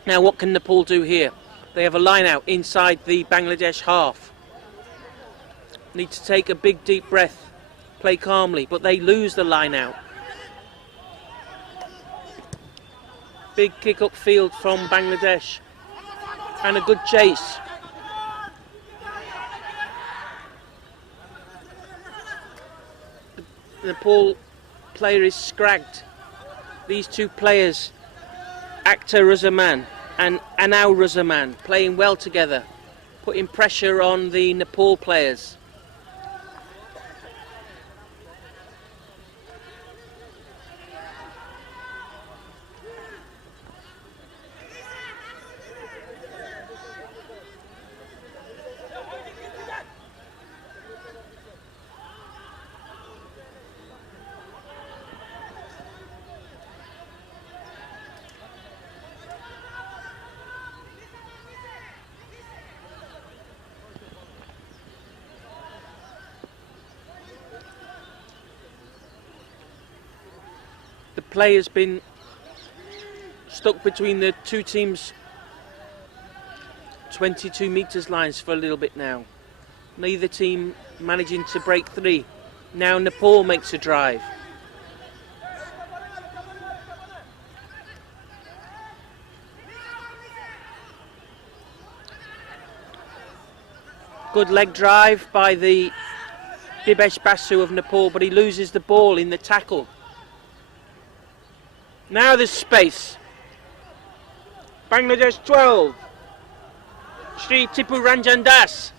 Now what can Nepal do here? They have a line out inside the Bangladesh half. Need to take a big deep breath, play calmly, but they lose the line out. Big kick up field from Bangladesh and a good chase. The Nepal player is scragged. These two players, Akhtar Ruzaman and Anaus Ruzaman, playing well together, putting pressure on the Nepal players. play has been stuck between the two teams' 22 metres lines for a little bit now. Neither team managing to break three. Now Nepal makes a drive. Good leg drive by the Bibesh Basu of Nepal, but he loses the ball in the tackle. Now there's space. Bangladesh 12. Sri Tipu Ranjan Das,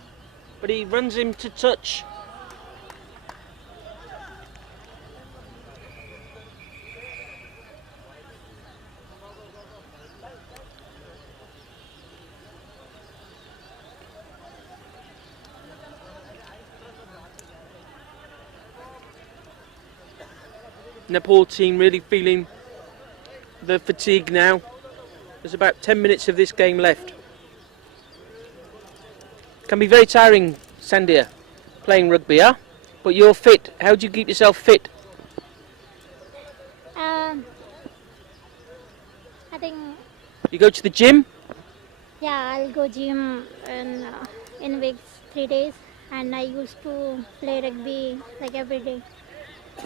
but he runs him to touch. Nepal team really feeling the fatigue now. There's about 10 minutes of this game left. Can be very tiring, Sandia, playing rugby, huh? But you're fit. How do you keep yourself fit? I think, You go to the gym? yeah, I'll go gym in weeks 3 days, and I used to play rugby like every day.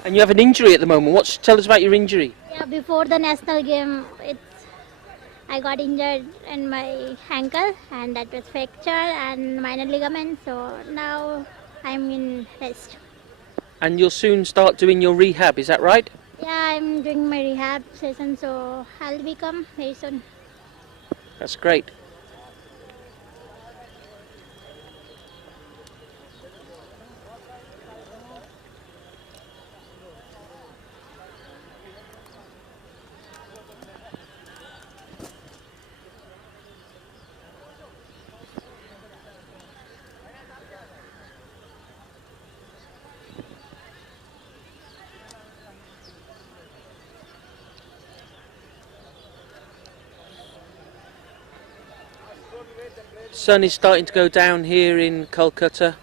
And you have an injury at the moment. Tell us about your injury. Yeah, before the national game, I got injured in my ankle, and that was fracture and minor ligament. So now I'm in rest. And you'll soon start doing your rehab, is that right? Yeah, I'm doing my rehab session, so I'll become very soon. That's great. Sun is starting to go down here in Kolkata.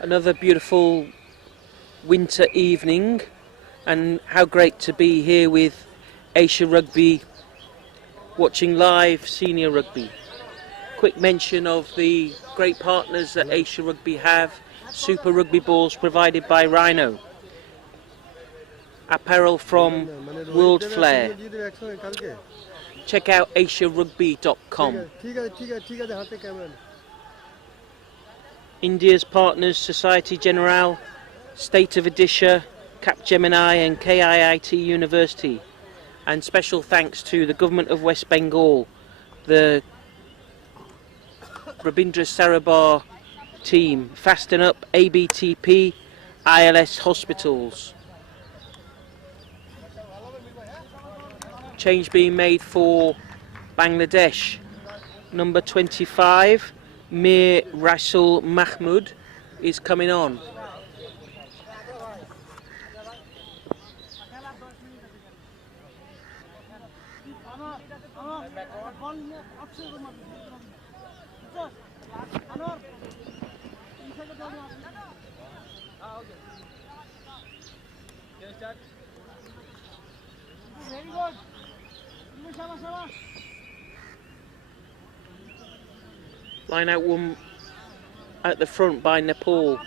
Another beautiful winter evening, and how great to be here with Asia Rugby, watching live senior rugby. Quick mention of the great partners that Asia Rugby have. Super rugby balls provided by Rhino. Apparel from World Flair. Check out asiarugby.com. India's partners Society Generale, State of Odisha, Capgemini and KIIT University. And special thanks to the Government of West Bengal, the Rabindra Sarabar team, Fasten Up, ABTP, ILS Hospitals. Change being made for Bangladesh. Number 25, Mir Rasul Mahmood, is coming on. Line out one at the front by Nepal.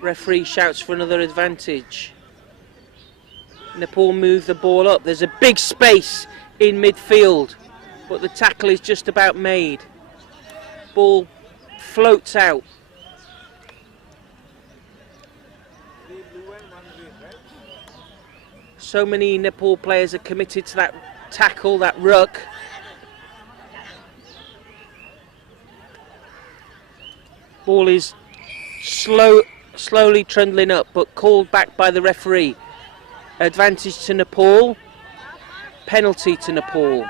Referee shouts for another advantage. Nepal move the ball up. There's a big space in midfield, but the tackle is just about made. Ball floats out. So many Nepal players are committed to that tackle, that ruck. Ball is slowly trundling up, but called back by the referee. Advantage to Nepal, penalty to Nepal.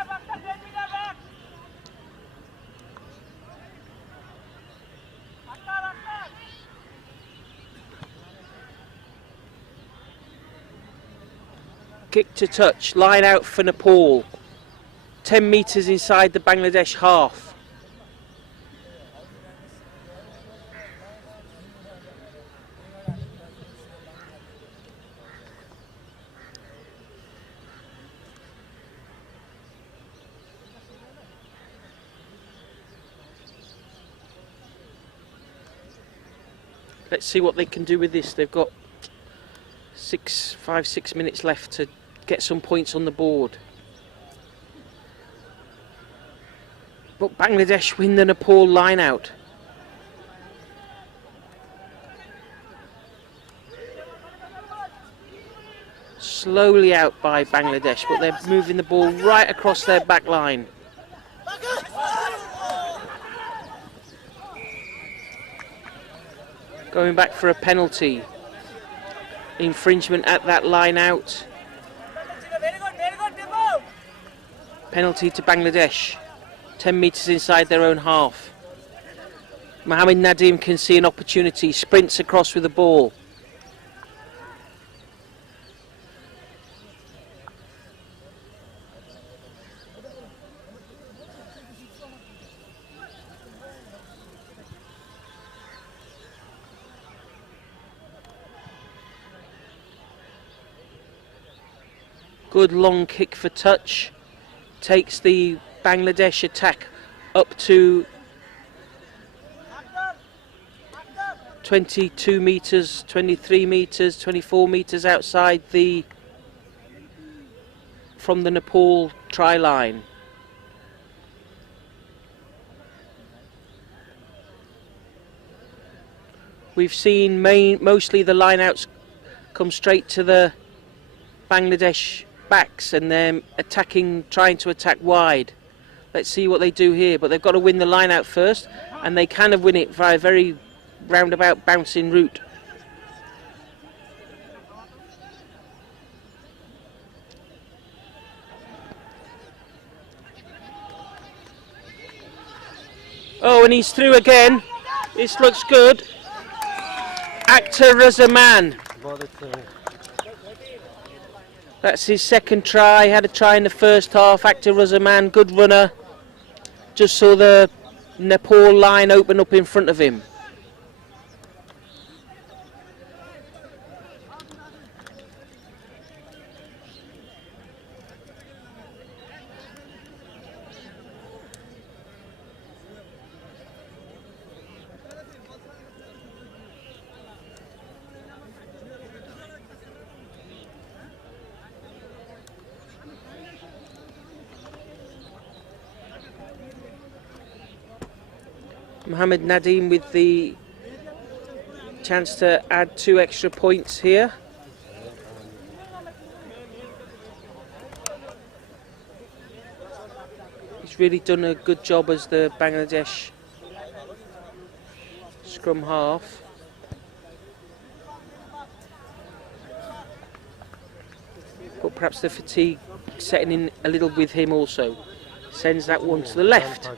Kick to touch, line out for Nepal. 10 metres inside the Bangladesh half. Let's see what they can do with this. They've got 5-6 minutes left to get some points on the board. But Bangladesh win the Nepal line out. Slowly out by Bangladesh, but they're moving the ball right across their back line. Going back for a penalty. Infringement at that line out. Penalty to Bangladesh. 10 metres inside their own half. Mohammed Nadim can see an opportunity, sprints across with the ball. Good long kick for touch. Takes the Bangladesh attack up to 22 metres, 23 metres, 24 metres outside from the Nepal try line. We've seen mostly the lineouts come straight to the Bangladesh backs and then trying to attack wide. Let's see what they do here, but they've got to win the line out first, and they kind of win it via a very roundabout bouncing route. Oh, and he's through again. This looks good. Akhtar Razaman. That's his second try. Had a try in the first half. Akhtar Razaman, good runner. Just saw the Nepal line open up in front of him. Mohammed Nadim with the chance to add 2 extra points here. He's really done a good job as the Bangladesh scrum half. But perhaps the fatigue setting in a little with him also. Sends that one to the left.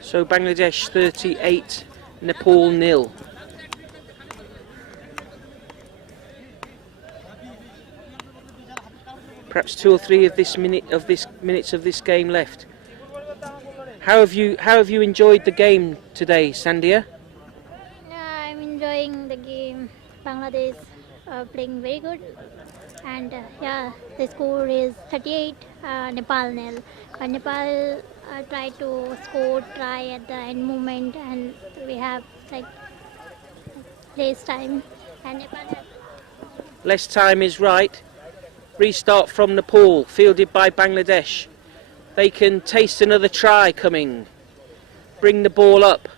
So Bangladesh 38, Nepal 0. Perhaps 2 or 3 of minutes of this game left. How have you enjoyed the game today, Sandhya? Yeah, I'm enjoying the game. Bangladesh playing very good, and yeah, the score is 38, Nepal 0. Nepal tried to try at the end moment, and we have like less time, and Nepal has Less time is right. Restart from Nepal, fielded by Bangladesh. They can taste another try coming. Bring the ball up.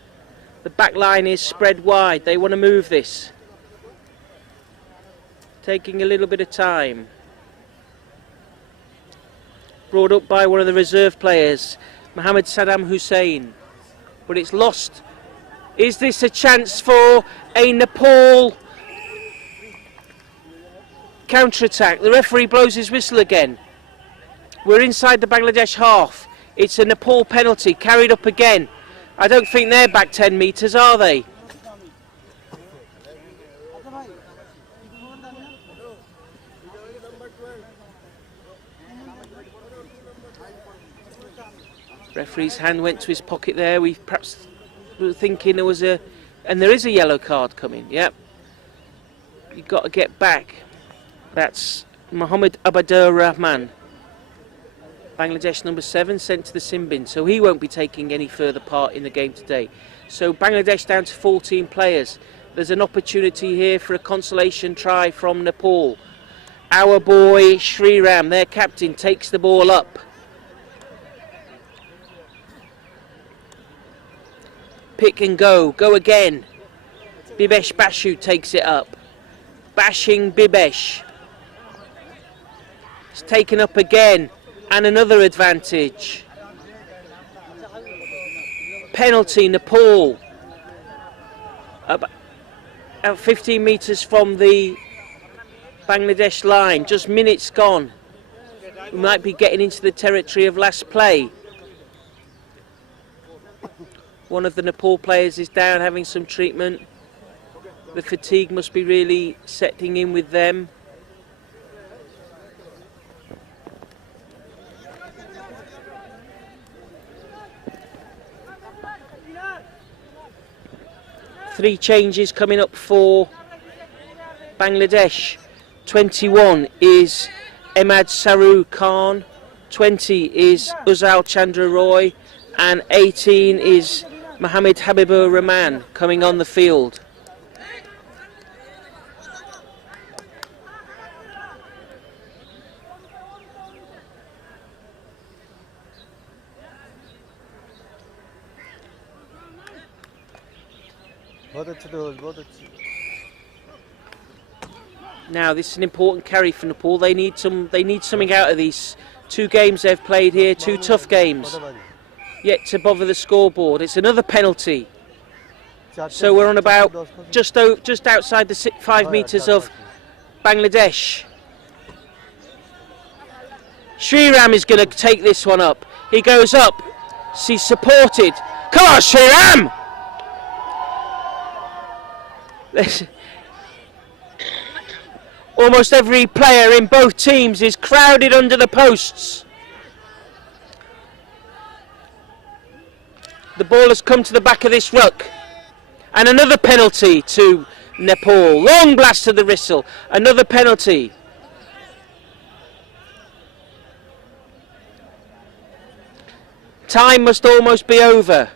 The back line is spread wide. They want to move this. Taking a little bit of time. Brought up by one of the reserve players, Mohammed Saddam Hussein. But it's lost. Is this a chance for a Nepal counter-attack? The referee blows his whistle again. We're inside the Bangladesh half. It's a Nepal penalty, carried up again. I don't think they're back 10 metres, are they? Referee's hand went to his pocket there. We perhaps were thinking there was and there is a yellow card coming. Yep. You've got to get back. That's Mohammed Abadur Rahman. Bangladesh number 7 sent to the sin bin, so he won't be taking any further part in the game today. So Bangladesh down to 14 players. There's an opportunity here for a consolation try from Nepal. Our boy Sriram, their captain, takes the ball up. Pick and go again. Bibesh Bashu takes it up. Bashing Bibesh. It's taken up again, and another advantage. Penalty, Nepal. About 15 metres from the Bangladesh line, just minutes gone. We might be getting into the territory of last play. One of the Nepal players is down having some treatment. The fatigue must be really setting in with them. Three changes coming up for Bangladesh. 21 is Ahmad Saru Khan, 20 is Uzal Chandra Roy, and 18 is Mohammed Habibur Rahman coming on the field. Now this is an important carry for Nepal. They need something out of these 2 games they've played here, 2 tough games, yet to bother the scoreboard. It's another penalty. So we're on about just outside the 5 metres of Bangladesh. Sriram is going to take this one up. He goes up. He's supported. Come on, Sriram! Almost every player in both teams is crowded under the posts. The ball has come to the back of this ruck. And another penalty to Nepal. Long blast to the whistle. Another penalty. Time must almost be over.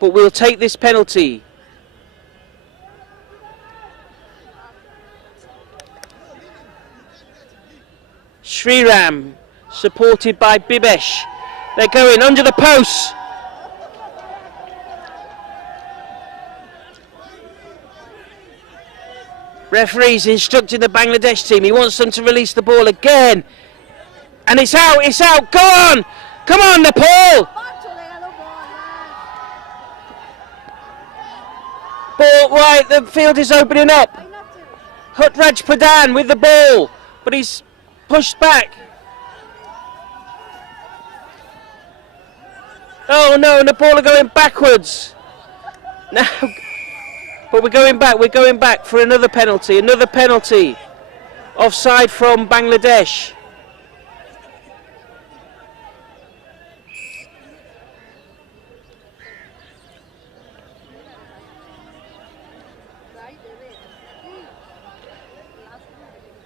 But we'll take this penalty. Sriram, supported by Bibesh. They're going under the posts. Referee's instructing the Bangladesh team. He wants them to release the ball again. And it's out, go on! Come on, Nepal! Ball right, the field is opening up. Hutraj Pradhan with the ball, but he's pushed back. Oh no, Nepal are going backwards. Now, but we're going back for another penalty. Offside from Bangladesh.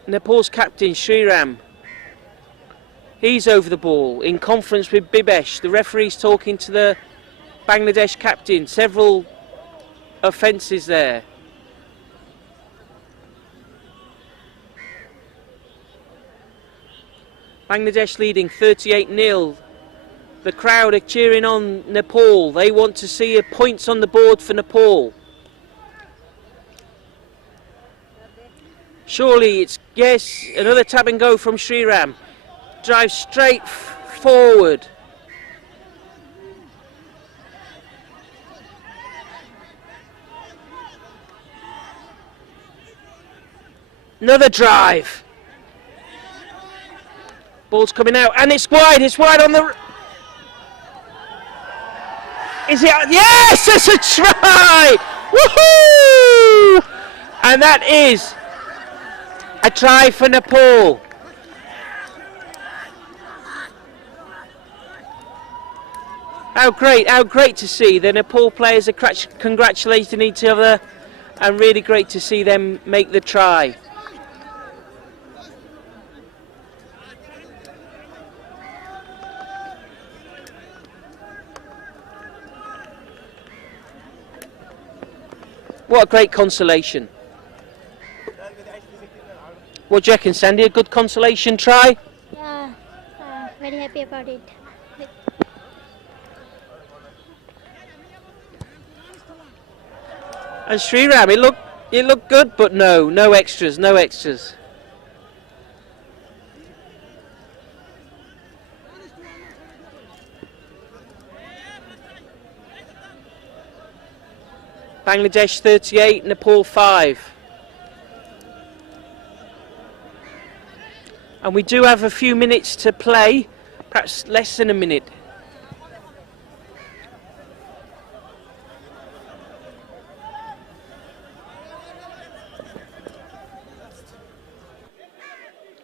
Nepal's captain Sriram, he's over the ball in conference with Bibesh. The referee's talking to the Bangladesh captain. Several offences there. Bangladesh leading 38-0. The crowd are cheering on Nepal. They want to see points on the board for Nepal. Surely it's, yes, another tap and go from Sriram. Drives straight forward. Another drive. Ball's coming out and it's wide on the... Is it? Yes, it's a try! Woohoo! And that is a try for Nepal. How great to see the Nepal players are congratulating each other, and really great to see them make the try. What a great consolation. What do you reckon, Sandy? A good consolation try? Yeah, very happy about it. And Sriram, it looked good, but no extras, no extras. Bangladesh 38, Nepal 5. And we do have a few minutes to play, perhaps less than a minute.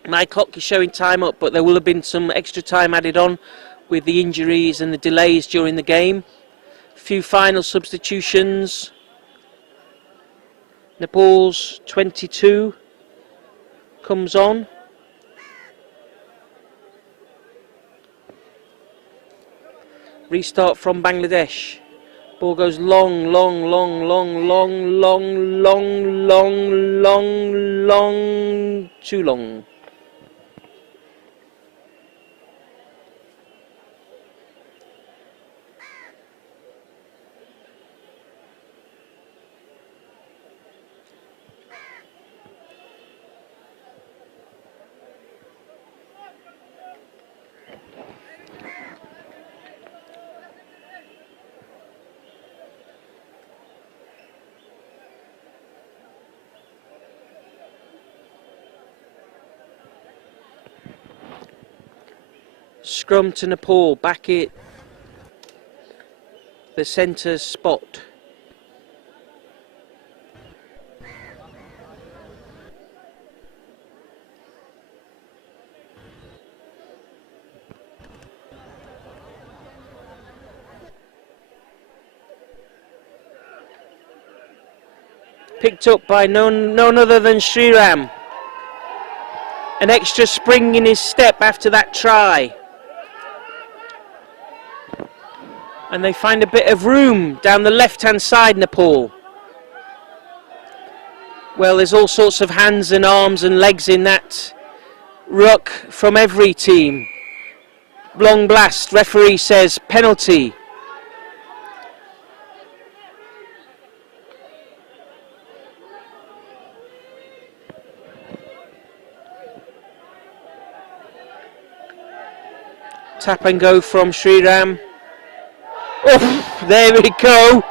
My clock is showing time up, but there will have been some extra time added on with the injuries and the delays during the game. A few final substitutions. Nepal's 22 comes on. Restart from Bangladesh. Ball goes long, too long. Scrum to Nepal, back at the centre spot. Picked up by none other than Sriram. An extra spring in his step after that try. And they find a bit of room down the left-hand side, Nepal. Well, there's all sorts of hands and arms and legs in that ruck from every team. Long blast, referee says penalty. Tap and go from Sriram. Oh, there we go.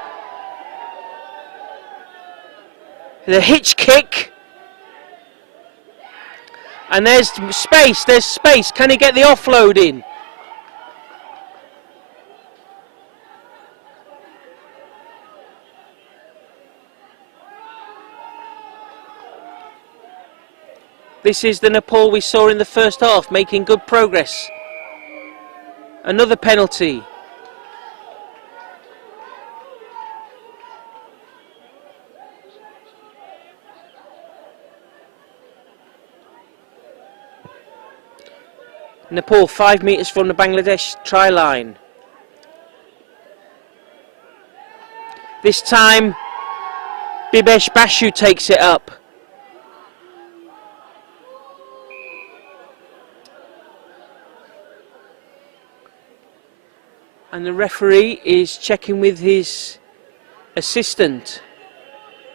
The hitch kick. And there's space. Can he get the offload in? This is the Nepal we saw in the first half, making good progress. Another penalty. Nepal 5 metres from the Bangladesh try line. This time Bibesh Bashu takes it up. And the referee is checking with his assistant.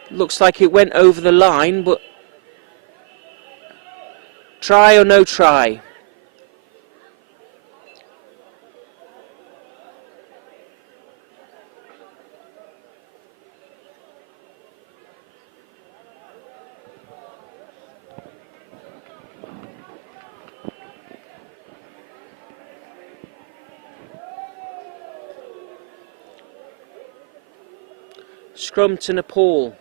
Looks like it went over the line, but try or no try? Scrum to Nepal.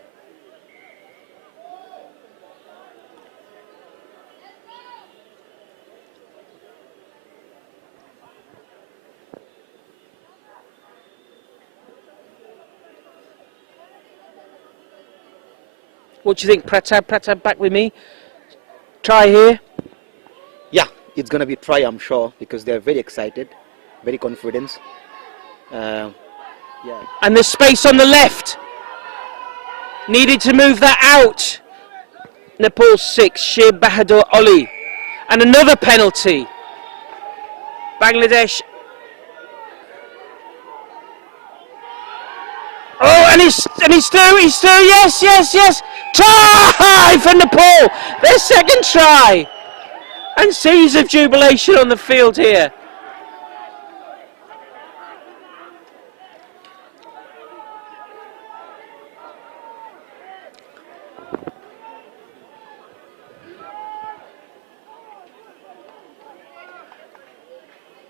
What do you think, Pratap? Pratap, back with me. Try here. Yeah, it's going to be a try, I'm sure, because they're very excited, very confident. Yeah. And there's space on the left. Needed to move that out. Nepal 6, Sher Bahadur Oli. And another penalty. Bangladesh. Oh, and he's through, yes. Try for Nepal, their second try. And seas of jubilation on the field here.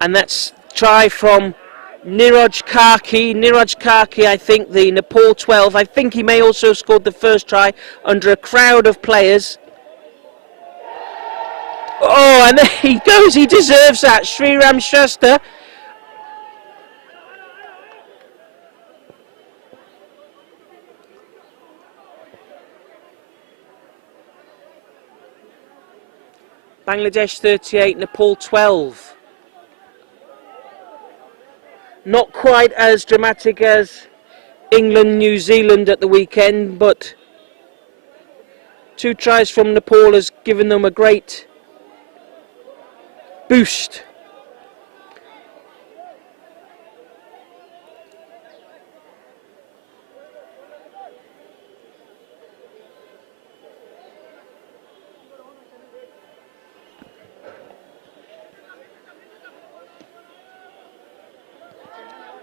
And that's try from Niraj Karki, I think the Nepal 12. I think he may also have scored the first try under a crowd of players. Oh, and there he goes, he deserves that. Sriram Shrestha. Bangladesh 38, Nepal 12. Not quite as dramatic as England, New Zealand at the weekend, but 2 tries from Nepal has given them a great boost.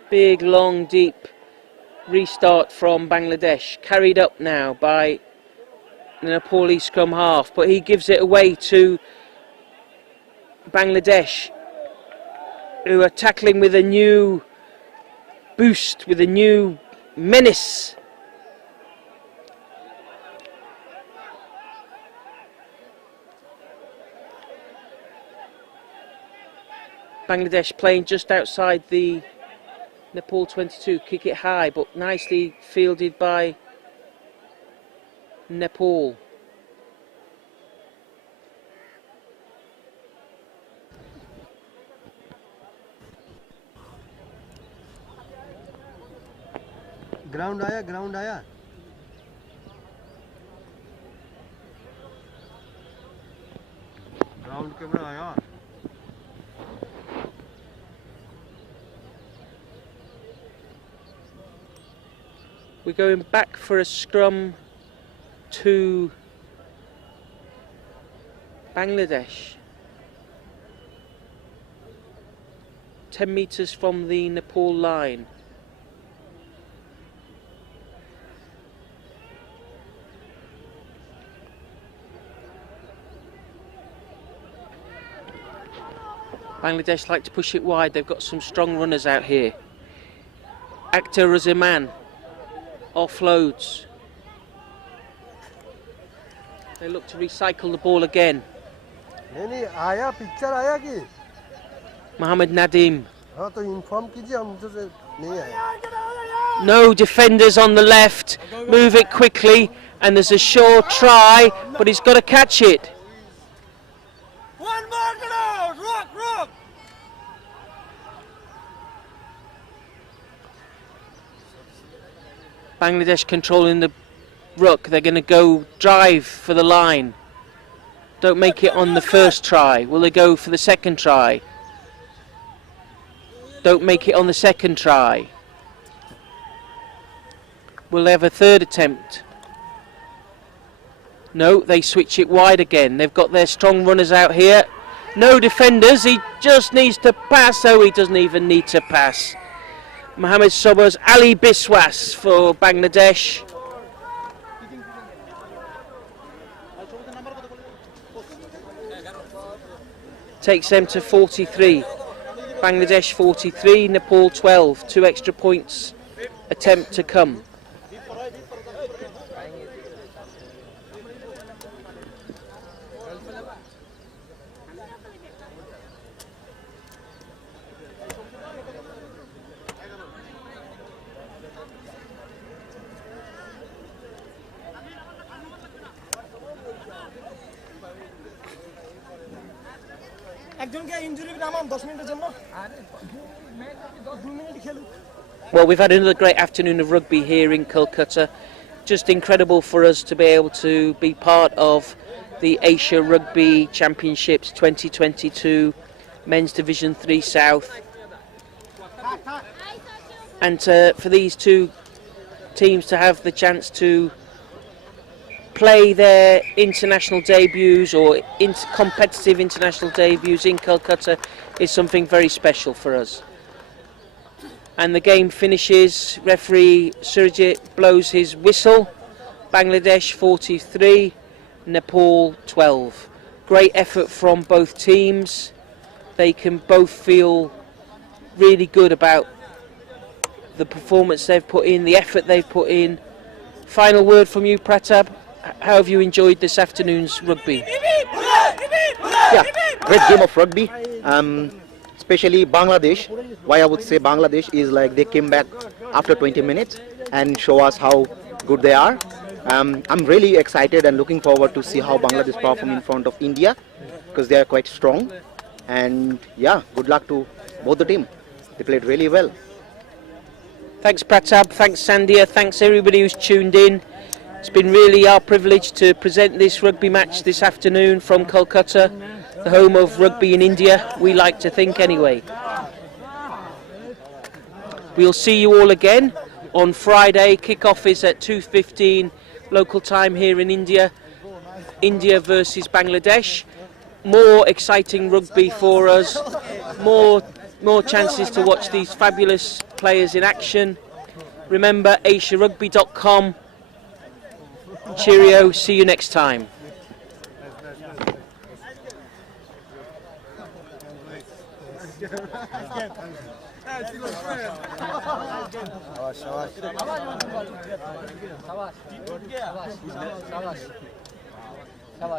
Big, long, deep restart from Bangladesh, carried up now by the Nepali scrum half, but he gives it away to Bangladesh, who are tackling with a new boost, with a new menace. Bangladesh playing just outside the Nepal 22, kick it high, but nicely fielded by Nepal. Ground आया ground camera आया We're going back for a scrum to Bangladesh. 10 metres from the Nepal line. Bangladesh like to push it wide. They've got some strong runners out here. Akhtar Raziman offloads. They look to recycle the ball again. नहीं आया picture आया कि Mohammed Nadim. हाँ तो inform कीजिए हम मुझे नहीं आया No defenders on the left. Move it quickly, and there's a sure try, but he's got to catch it. Bangladesh controlling the ruck. They're going to go drive for the line. Don't make it on the first try. Will they go for the second try? Don't make it on the second try. Will they have a third attempt? No, they switch it wide again. They've got their strong runners out here. No defenders. He just needs to pass. Oh, he doesn't even need to pass. Mohammed Sobers, Ali Biswas for Bangladesh. Takes them to 43. Bangladesh 43, Nepal 12. 2 extra points attempt to come. Well, we've had another great afternoon of rugby here in Calcutta. just incredible for us to be able to be part of the Asia Rugby Championships 2022 Men's Division 3 South, and for these two teams to have the chance to play their international debuts or competitive international debuts in Calcutta is something very special for us. And the game finishes, referee Surjit blows his whistle, Bangladesh 43, Nepal 12. Great effort from both teams. They can both feel really good about the performance they've put in, the effort they've put in. Final word from you, Pratap. How have you enjoyed this afternoon's rugby? Yeah, great game of rugby. Especially Bangladesh. Why I would say Bangladesh is like they came back after 20 minutes and show us how good they are. I'm really excited and looking forward to see how Bangladesh perform in front of India, because they are quite strong. And yeah, good luck to both the team. They played really well. Thanks Pratap, thanks Sandhya, thanks everybody who's tuned in. It's been really our privilege to present this rugby match this afternoon from Kolkata, the home of rugby in India, we like to think anyway. We'll see you all again on Friday. Kick-off is at 2:15 local time here in India. India versus Bangladesh. More exciting rugby for us, more chances to watch these fabulous players in action. Remember, asiarugby.com. Cheerio, see you next time. আমার